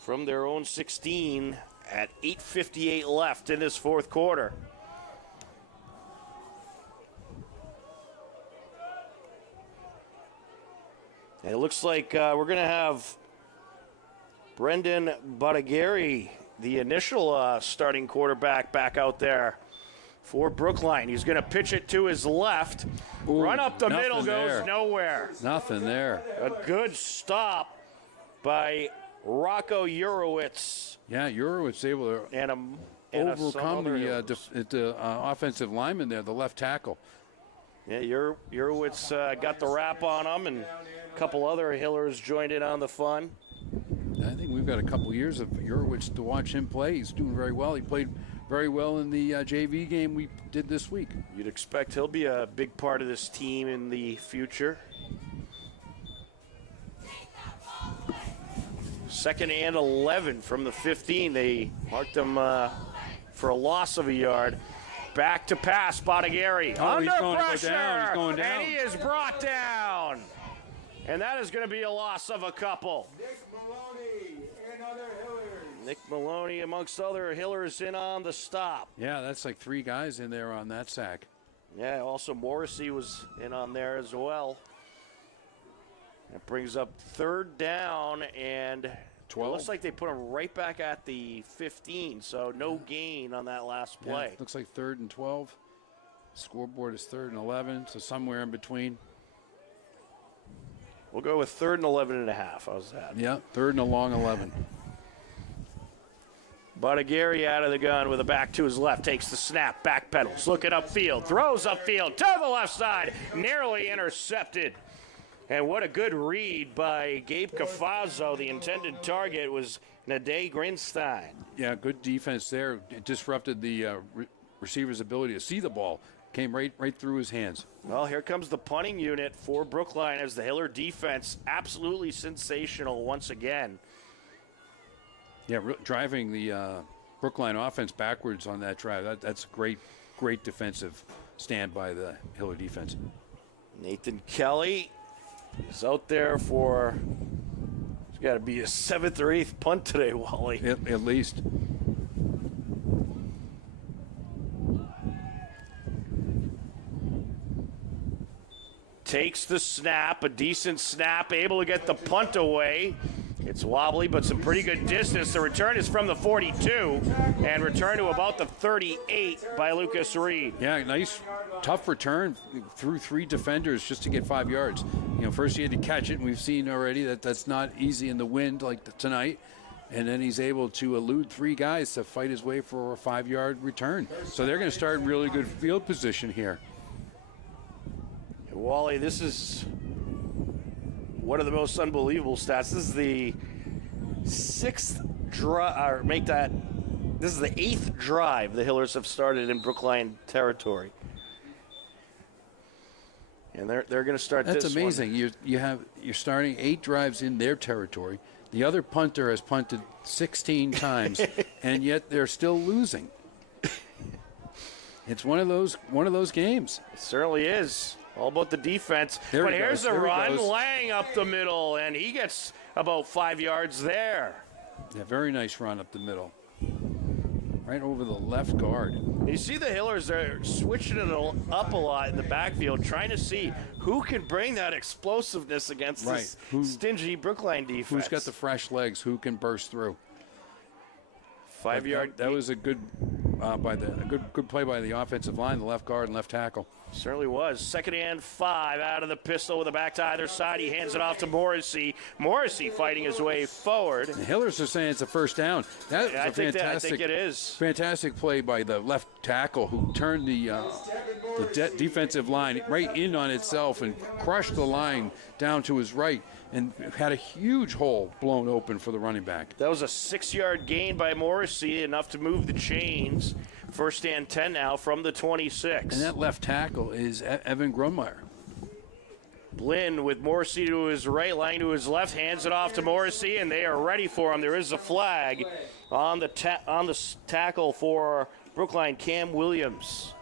from their own 16 at 8:58 left in this 4th quarter. And it looks like we're going to have Brendan Bottiglieri, the initial starting quarterback, back out there for Brookline. He's going to pitch it to his left. Ooh, run up the middle, there. goes nowhere. Nothing there. A good stop by Rocco Urowitz. Yeah, Urowitz able to And overcome the offensive lineman there, the left tackle. Yeah, Urowitz got the wrap on him, and a couple other Hillers joined in on the fun. I think we've got a couple years of Urowitz to watch him play. He's doing very well. He played very well in the JV game we did this week. You'd expect he'll be a big part of this team in the future. 2nd and 11 from the 15. They marked him for a loss of a yard. Back to pass, Bonagari. Oh, Under he's going pressure. down. He's going down. And he is brought down. And that is going to be a loss of a couple. Nick Maloney and other Hillers. Nick Maloney, amongst other Hillers, in on the stop. Yeah, that's like 3 guys in there on that sack. Yeah, also Morrissey was in on there as well. That brings up 3rd down, and 12. It looks like they put him right back at the 15, so no gain on that last play. Yeah, looks like 3rd and 12. Scoreboard is 3rd and 11, so somewhere in between. We'll go with 3rd and 11 and a half. How's that? Yeah, 3rd and a long 11. Bonagari out of the gun with a back to his left, takes the snap, back pedals, looking upfield, throws upfield to the left side, narrowly intercepted. And what a good read by Gabe Cafazzo. The intended target was Nade Grinstein. Yeah, good defense there. It disrupted the receiver's ability to see the ball. Came right through his hands. Well, here comes the punting unit for Brookline as the Hiller defense absolutely sensational once again. Yeah, driving the Brookline offense backwards on that drive. That's great defensive stand by the Hiller defense. Nathan Kelly is out there for, it's got to be a 7th or 8th punt today, Wally. At least. Takes the snap, a decent snap, able to get the punt away. It's wobbly, but some pretty good distance. The return is from the 42 and return to about the 38 by Lucas Reed. Yeah, nice, tough return through 3 defenders just to get 5 yards. You know, first he had to catch it, and we've seen already that that's not easy in the wind like tonight. And then he's able to elude 3 guys to fight his way for a 5-yard return. So they're going to start in really good field position here. Wally, this is one of the most unbelievable stats. This is the 6th drive, this is the 8th drive the Hillers have started in Brookline territory. And they're going to start That's this amazing. one. You're starting 8 drives in their territory. The other punter has punted 16 times, and yet they're still losing. It's one of those games. It certainly is. All about the defense. There But he here's goes. the There he run, goes. Lang up the middle, and he gets about 5 yards there. Yeah, very nice run up the middle. Right over the left guard. You see the Hillers, they're switching it up a lot in the backfield, trying to see who can bring that explosiveness against this stingy Brookline defense. Who's got the fresh legs? Who can burst through? 5 yard. That was a good good play by the offensive line, the left guard and left tackle. Certainly was. 2nd and 5 out of the pistol with a back to either side. He hands it off to Morrissey. Morrissey fighting his way forward. The Hillers are saying it's a first down. That was I think it is. Fantastic play by the left tackle who turned the defensive line right in on itself and crushed the line down to his right and had a huge hole blown open for the running back. That was a 6-yard gain by Morrissey, enough to move the chains. 1st and 10 now from the 26. And that left tackle is Evan Grunmeyer. Blinn with Morrissey to his right, Lang to his left, hands it off to Morrissey, and they are ready for him. There is a flag on the tackle for Brookline, Cam Williams.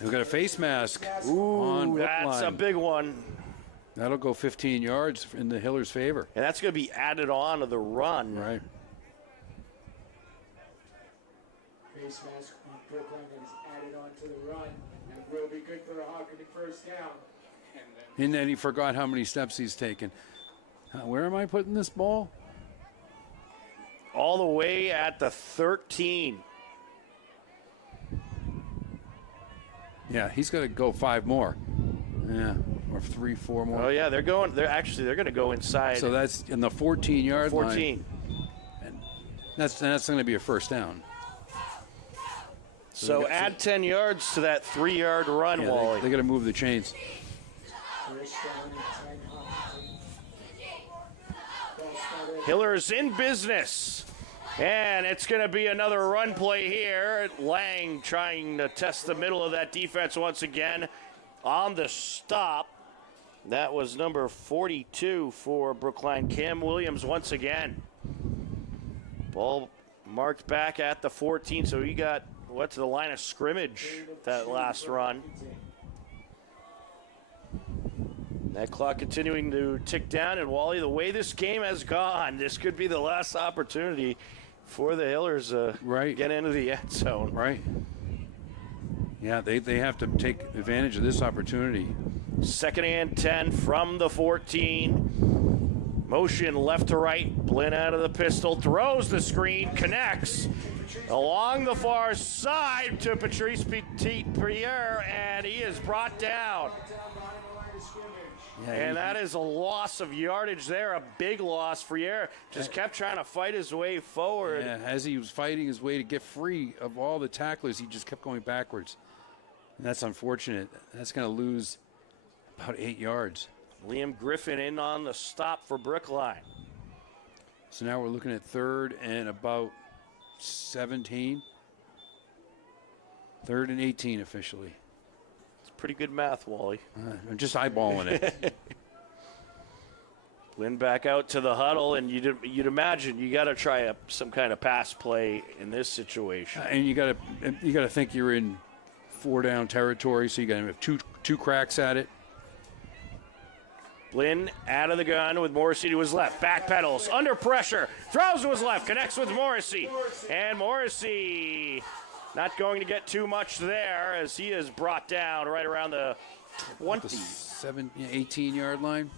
We've got a face mask Ooh, on Brookline. that's a big one. That'll go 15 yards in the Hillers' favor. And that's going to be added on to the run. Right. Face mask on Brookline is added on to the run and will be good for a Hawkins first down. And then he forgot how many steps he's taken. Where am I putting this ball? All the way at the 13. Yeah, he's got to go 5 more. Yeah, or 3, 4 more. Oh yeah, they're going to go inside. So that's in the 14-yard line. 14. And that's going to be a first down. So add 10 yards to that 3-yard run, Yeah, Wally. they got to move the chains. First down and 10 Hawkins. Hillers in business And it's going to be another run play here. Lang trying to test the middle of that defense once again on the stop. That was number 42 for Brookline, Cam Williams once again. Ball marked back at the 14, so he got to the line of scrimmage that last run. That clock continuing to tick down, and Wally, the way this game has gone, this could be the last opportunity for the Hillers get into the end zone. Right. Yeah, they have to take advantage of this opportunity. Second and 10 from the 14. Motion left to right. Blinn out of the pistol. Throws the screen. Connects along the far side to Patrice Petit-Pierre, and he is brought down. Yeah, And that is a loss of yardage there, a big loss. Friere just kept trying to fight his way forward. Yeah, as he was fighting his way to get free of all the tacklers, he just kept going backwards. And that's unfortunate. That's going to lose about 8 yards. Liam Griffin in on the stop for Brookline. So now we're looking at 3rd and about 17. 3rd and 18 officially. It's pretty good math, Wally. I'm just eyeballing it. Blinn back out to the huddle, and you'd imagine you got to try some kind of pass play in this situation. And you got to think you're in 4-down territory, so you got to have two cracks at it. Blinn out of the gun with Morrissey to his left. Back pedals, under pressure, throws to his left, connects with Morrissey. And Morrissey not going to get too much there as he is brought down right around the 20. 18-yard line.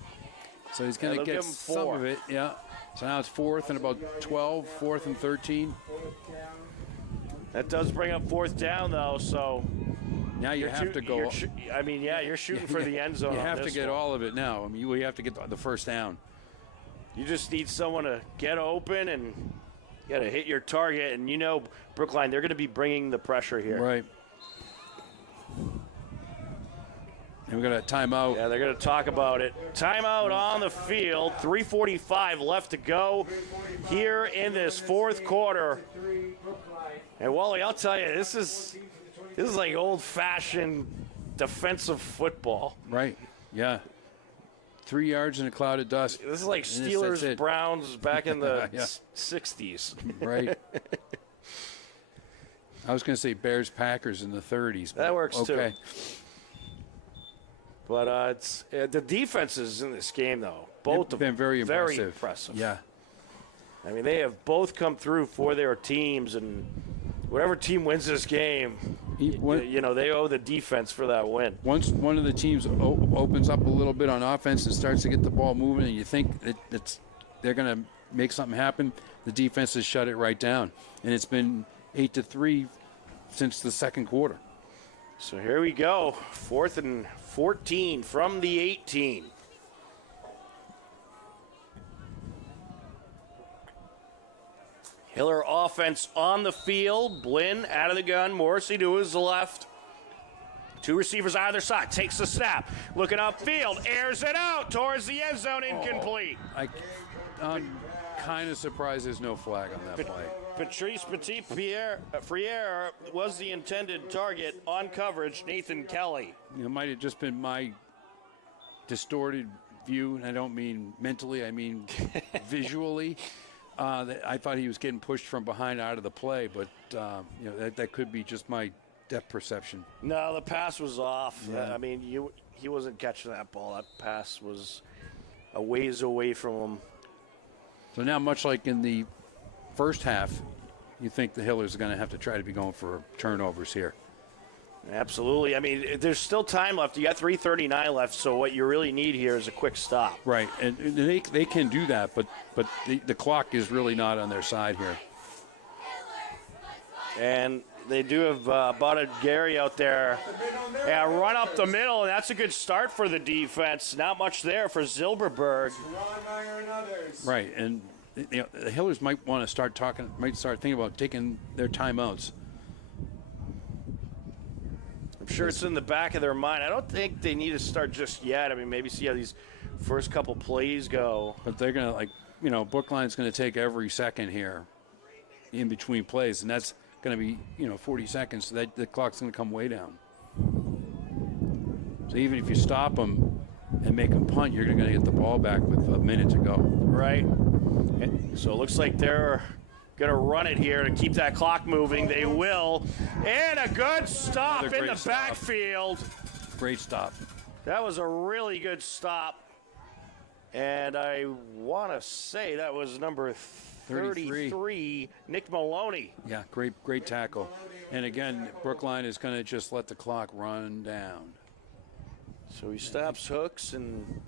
So he's going to get some of it, yeah. So now it's 4th and about 12, 4th and 13. That does bring up 4th down, though, so now you have to go. You're shooting for the end zone. You have to get one. all of it now. I mean, you have to get the first down. You just need someone to get open, and you got to hit your target. And you know, Brookline, they're going to be bringing the pressure here. Right. And we're going to timeout. Yeah, they're going to talk about it. Timeout on the field. 3:45 left to go here in this 4th quarter. And Wally, I'll tell you, this is like old-fashioned defensive football. Right. Yeah. 3 yards in a cloud of dust. This is like Steelers Browns back in the 60s. Right. I was going to say Bears Packers in the 30s. That works okay. too. But it's the defenses in this game, though, both have been very impressive. Very impressive. Yeah. I mean, they have both come through for their teams, and whatever team wins this game, they owe the defense for that win. Once one of the teams opens up a little bit on offense and starts to get the ball moving, and you think they're going to make something happen, the defense has shut it right down. And it's been 8-3 since the 2nd quarter. So here we go, 4th and 14 from the 18. Hiller offense on the field. Blinn out of the gun. Morrissey to his left. 2 receivers either side. Takes the snap. Looking upfield. Airs it out towards the end zone. Incomplete. I'm kind of surprised there's no flag on that play. Patrice Petit-Pierre was the intended target on coverage. Nathan Kelly. It might have just been my distorted view, and I don't mean mentally, I mean visually. I thought he was getting pushed from behind out of the play, but that could be just my depth perception. No, the pass was off. Yeah. I mean, he wasn't catching that ball. That pass was a ways away from him. So now, much like in the first half, you think the Hillers are going to have to try to be going for turnovers here. Absolutely. I mean, there's still time left. You got 3:39 left, so what you really need here is a quick stop. Right, and they can do that, but the clock is really not on their side here. And they do have Bada Gary out there. Yeah, run up the middle, and that's a good start for the defense. Not much there for Zilberberg. Right, and the Hillers might want to start thinking about taking their timeouts. I'm sure it's in the back of their mind. I don't think they need to start just yet. I mean, maybe see how these first couple plays go. But they're going to, Brookline's going to take every second here. in between plays, and that's going to be 40 seconds. So that the clock's going to come way down. So even if you stop them and make them punt, you're going to get the ball back with a minute to go. Right. So it looks like they're going to run it here to keep that clock moving. They will. And a good stop in the backfield. Great stop. That was a really good stop. And I want to say that was number 33, Nick Maloney. Yeah, great tackle. And again, Brookline is going to just let the clock run down. So he stops Hooks, and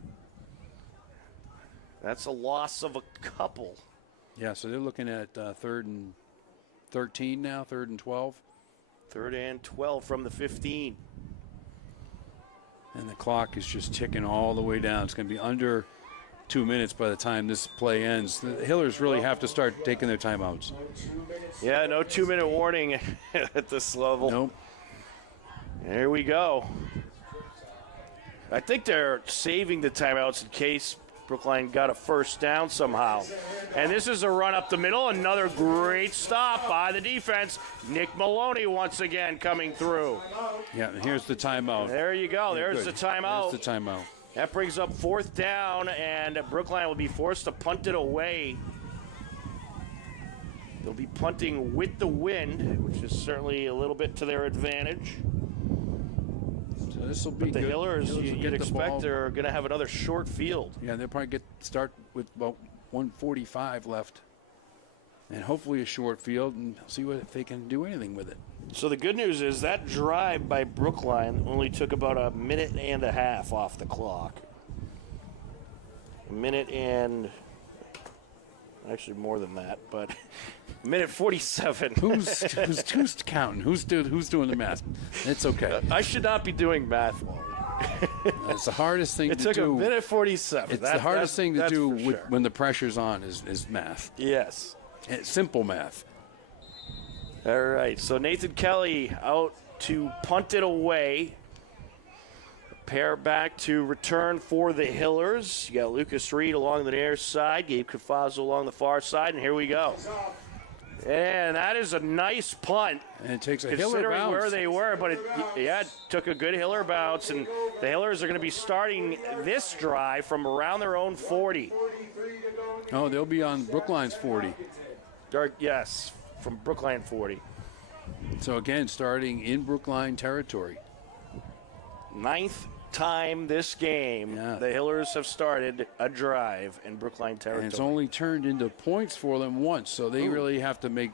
that's a loss of a couple. Yeah, so they're looking at 3rd and 13 now, 3rd and 12. 3rd and 12 from the 15. And the clock is just ticking all the way down. It's going to be under 2 minutes by the time this play ends. The Hillers really have to start taking their timeouts. Yeah, no 2-minute warning at this level. Nope. Here we go. I think they're saving the timeouts in case Brookline got a first down somehow. And this is a run up the middle. Another great stop by the defense. Nick Maloney once again coming through. Yeah, and here's the timeout. There you go. There's the timeout. There's the timeout. That brings up 4th down, and Brookline will be forced to punt it away. They'll be punting with the wind, which is certainly a little bit to their advantage. So this will be But the good. Hillers, you'd expect they're going to have another short field. Yeah, they'll probably start with about 1:45 left. And hopefully a short field, and see if they can do anything with it. So the good news is that drive by Brookline only took about a minute and a half off the clock. A minute and actually more than that, but minute 47. Who's counting? Who's doing the math? It's okay. I should not be doing math, Wally. It's the hardest thing to do. It took a minute 47. It's the hardest thing to do when the pressure's on is math. Yes. It's simple math. All right, so Nathan Kelly out to punt it away. Pair back to return for the Hillers. You got Lucas Reed along the near side, Gabe Cafazo along the far side, and here we go. And that is a nice punt. And it takes a Hiller considering bounce. where they were, but it took a good Hiller bounce, and the Hillers are going to be starting this drive from around their own 40. Oh, they'll be on Brookline's 40. Yes, from Brookline 40. So again, starting in Brookline territory. 9th time this game, the Hillers have started a drive in Brookline territory. And it's only turned into points for them once, so they really have to make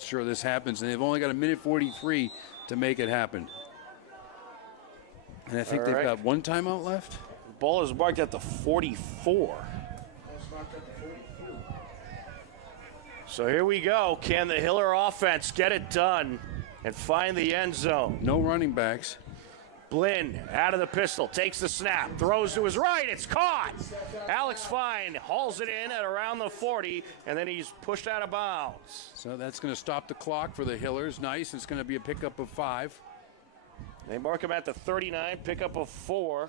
sure this happens. And they've only got a minute 43 to make it happen. And I think they've got one timeout left. The ball is marked at the 44. So here we go. Can the Hiller offense get it done and find the end zone? No running backs. Blinn out of the pistol, takes the snap, throws to his right, it's caught. Alex Fine hauls it in at around the 40, and then he's pushed out of bounds. So that's going to stop the clock for the Hillers. Nice. It's going to be a pickup of 5. They mark him at the 39, pickup of 4.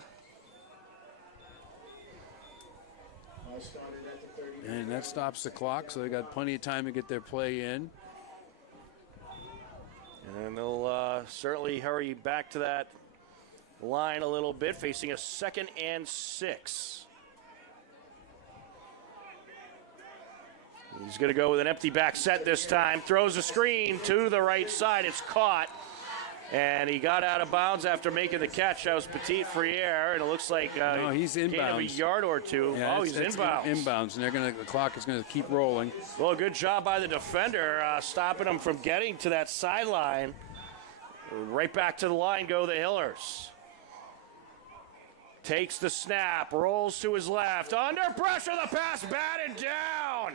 And that stops the clock, so they got plenty of time to get their play in. And they'll certainly hurry back to that line a little bit, facing a 2nd and 6. He's going to go with an empty back set this time. Throws a screen to the right side. It's caught. And he got out of bounds after making the catch. That was Petit Friere, and it looks like no, he's inbounds. Gain of a yard or two. Yeah, he's inbounds. Inbounds, and the clock is going to keep rolling. Well, good job by the defender stopping him from getting to that sideline. Right back to the line go the Hillers. Takes the snap, rolls to his left. Under pressure, the pass batted down.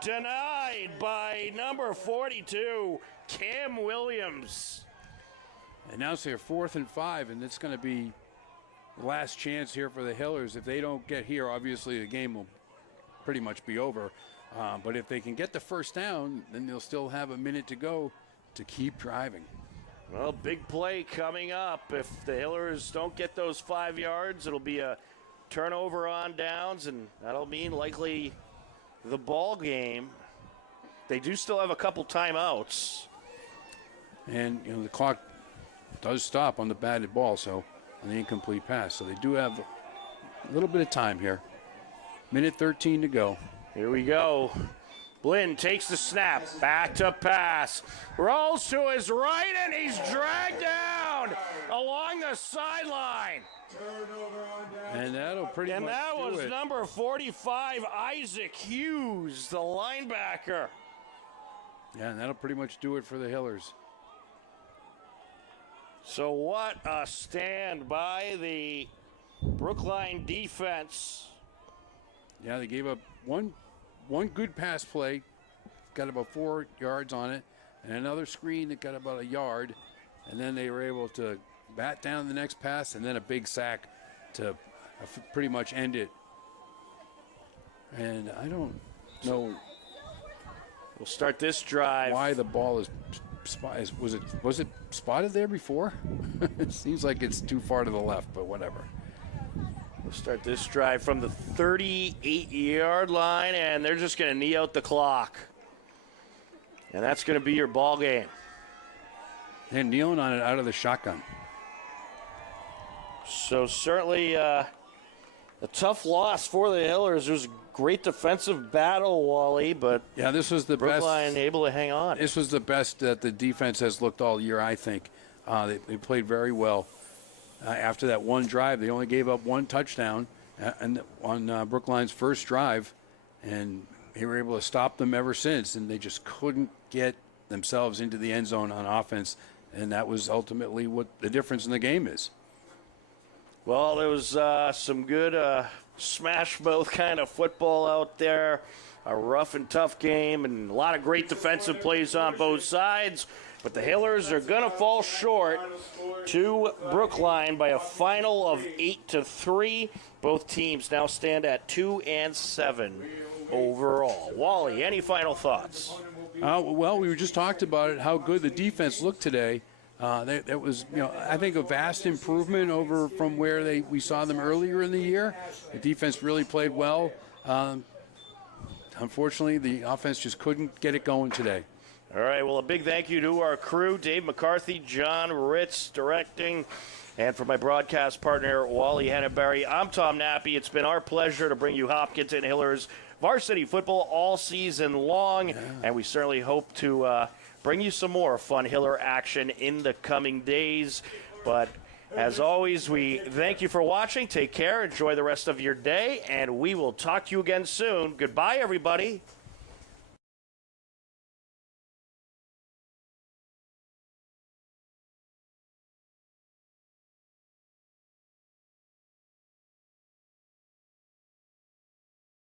Denied by number 42, Cam Williams. And now it's their 4th and 5, and it's going to be the last chance here for the Hillers. If they don't get here, obviously the game will pretty much be over. But if they can get the first down, then they'll still have a minute to go to keep driving. Well, big play coming up. If the Hillers don't get those 5 yards, it'll be a turnover on downs, and that'll mean likely the ball game. They do still have a couple timeouts. And, you know, the clock does stop on the batted ball, so on the incomplete pass. So they do have a little bit of time here. Minute 13 to go. Here we go. Blinn takes the snap, back to pass, rolls to his right, and he's dragged down along the sideline. And that'll pretty And much that do was it. number 45, Isaac Hughes, the linebacker. Yeah, and that'll pretty much do it for the Hillers. So what a stand by the Brookline defense. Yeah, they gave up one good pass play, got about 4 yards on it, and another screen that got about a yard, and then they were able to bat down the next pass, and then a big sack to pretty much end it. And I don't know We'll start this drive. why the ball is was it spotted there before? It seems like it's too far to the left, but whatever. We'll start this drive from the 38-yard line, and they're just going to knee out the clock. And that's going to be your ball game. And kneeling on it out of the shotgun. So certainly a tough loss for the Hillers. It was a great defensive battle, Wally, but Yeah, this was the Brookline best. able to hang on. This was the best that the defense has looked all year, I think. They played very well. After that one drive, they only gave up one touchdown and on Brookline's first drive, and they were able to stop them ever since, and they just couldn't get themselves into the end zone on offense, and that was ultimately what the difference in the game is. Well, there was some good smash mouth kind of football out there, a rough and tough game, and a lot of great defensive plays on both sides. But the Hillers are going to fall short to Brookline by a final of 8-3. Both teams now stand at 2-7 overall. Wally, any final thoughts? Well, we just talked about it, how good the defense looked today. That was, I think a vast improvement over from where we saw them earlier in the year. The defense really played well. Unfortunately, the offense just couldn't get it going today. All right, well, a big thank you to our crew, Dave McCarthy, John Ritz directing, and for my broadcast partner, Wally Henneberry. I'm Tom Nappy. It's been our pleasure to bring you Hopkins and Hillers varsity football all season long, and we certainly hope to bring you some more fun Hiller action in the coming days. But as always, we thank you for watching. Take care. Enjoy the rest of your day, and we will talk to you again soon. Goodbye, everybody.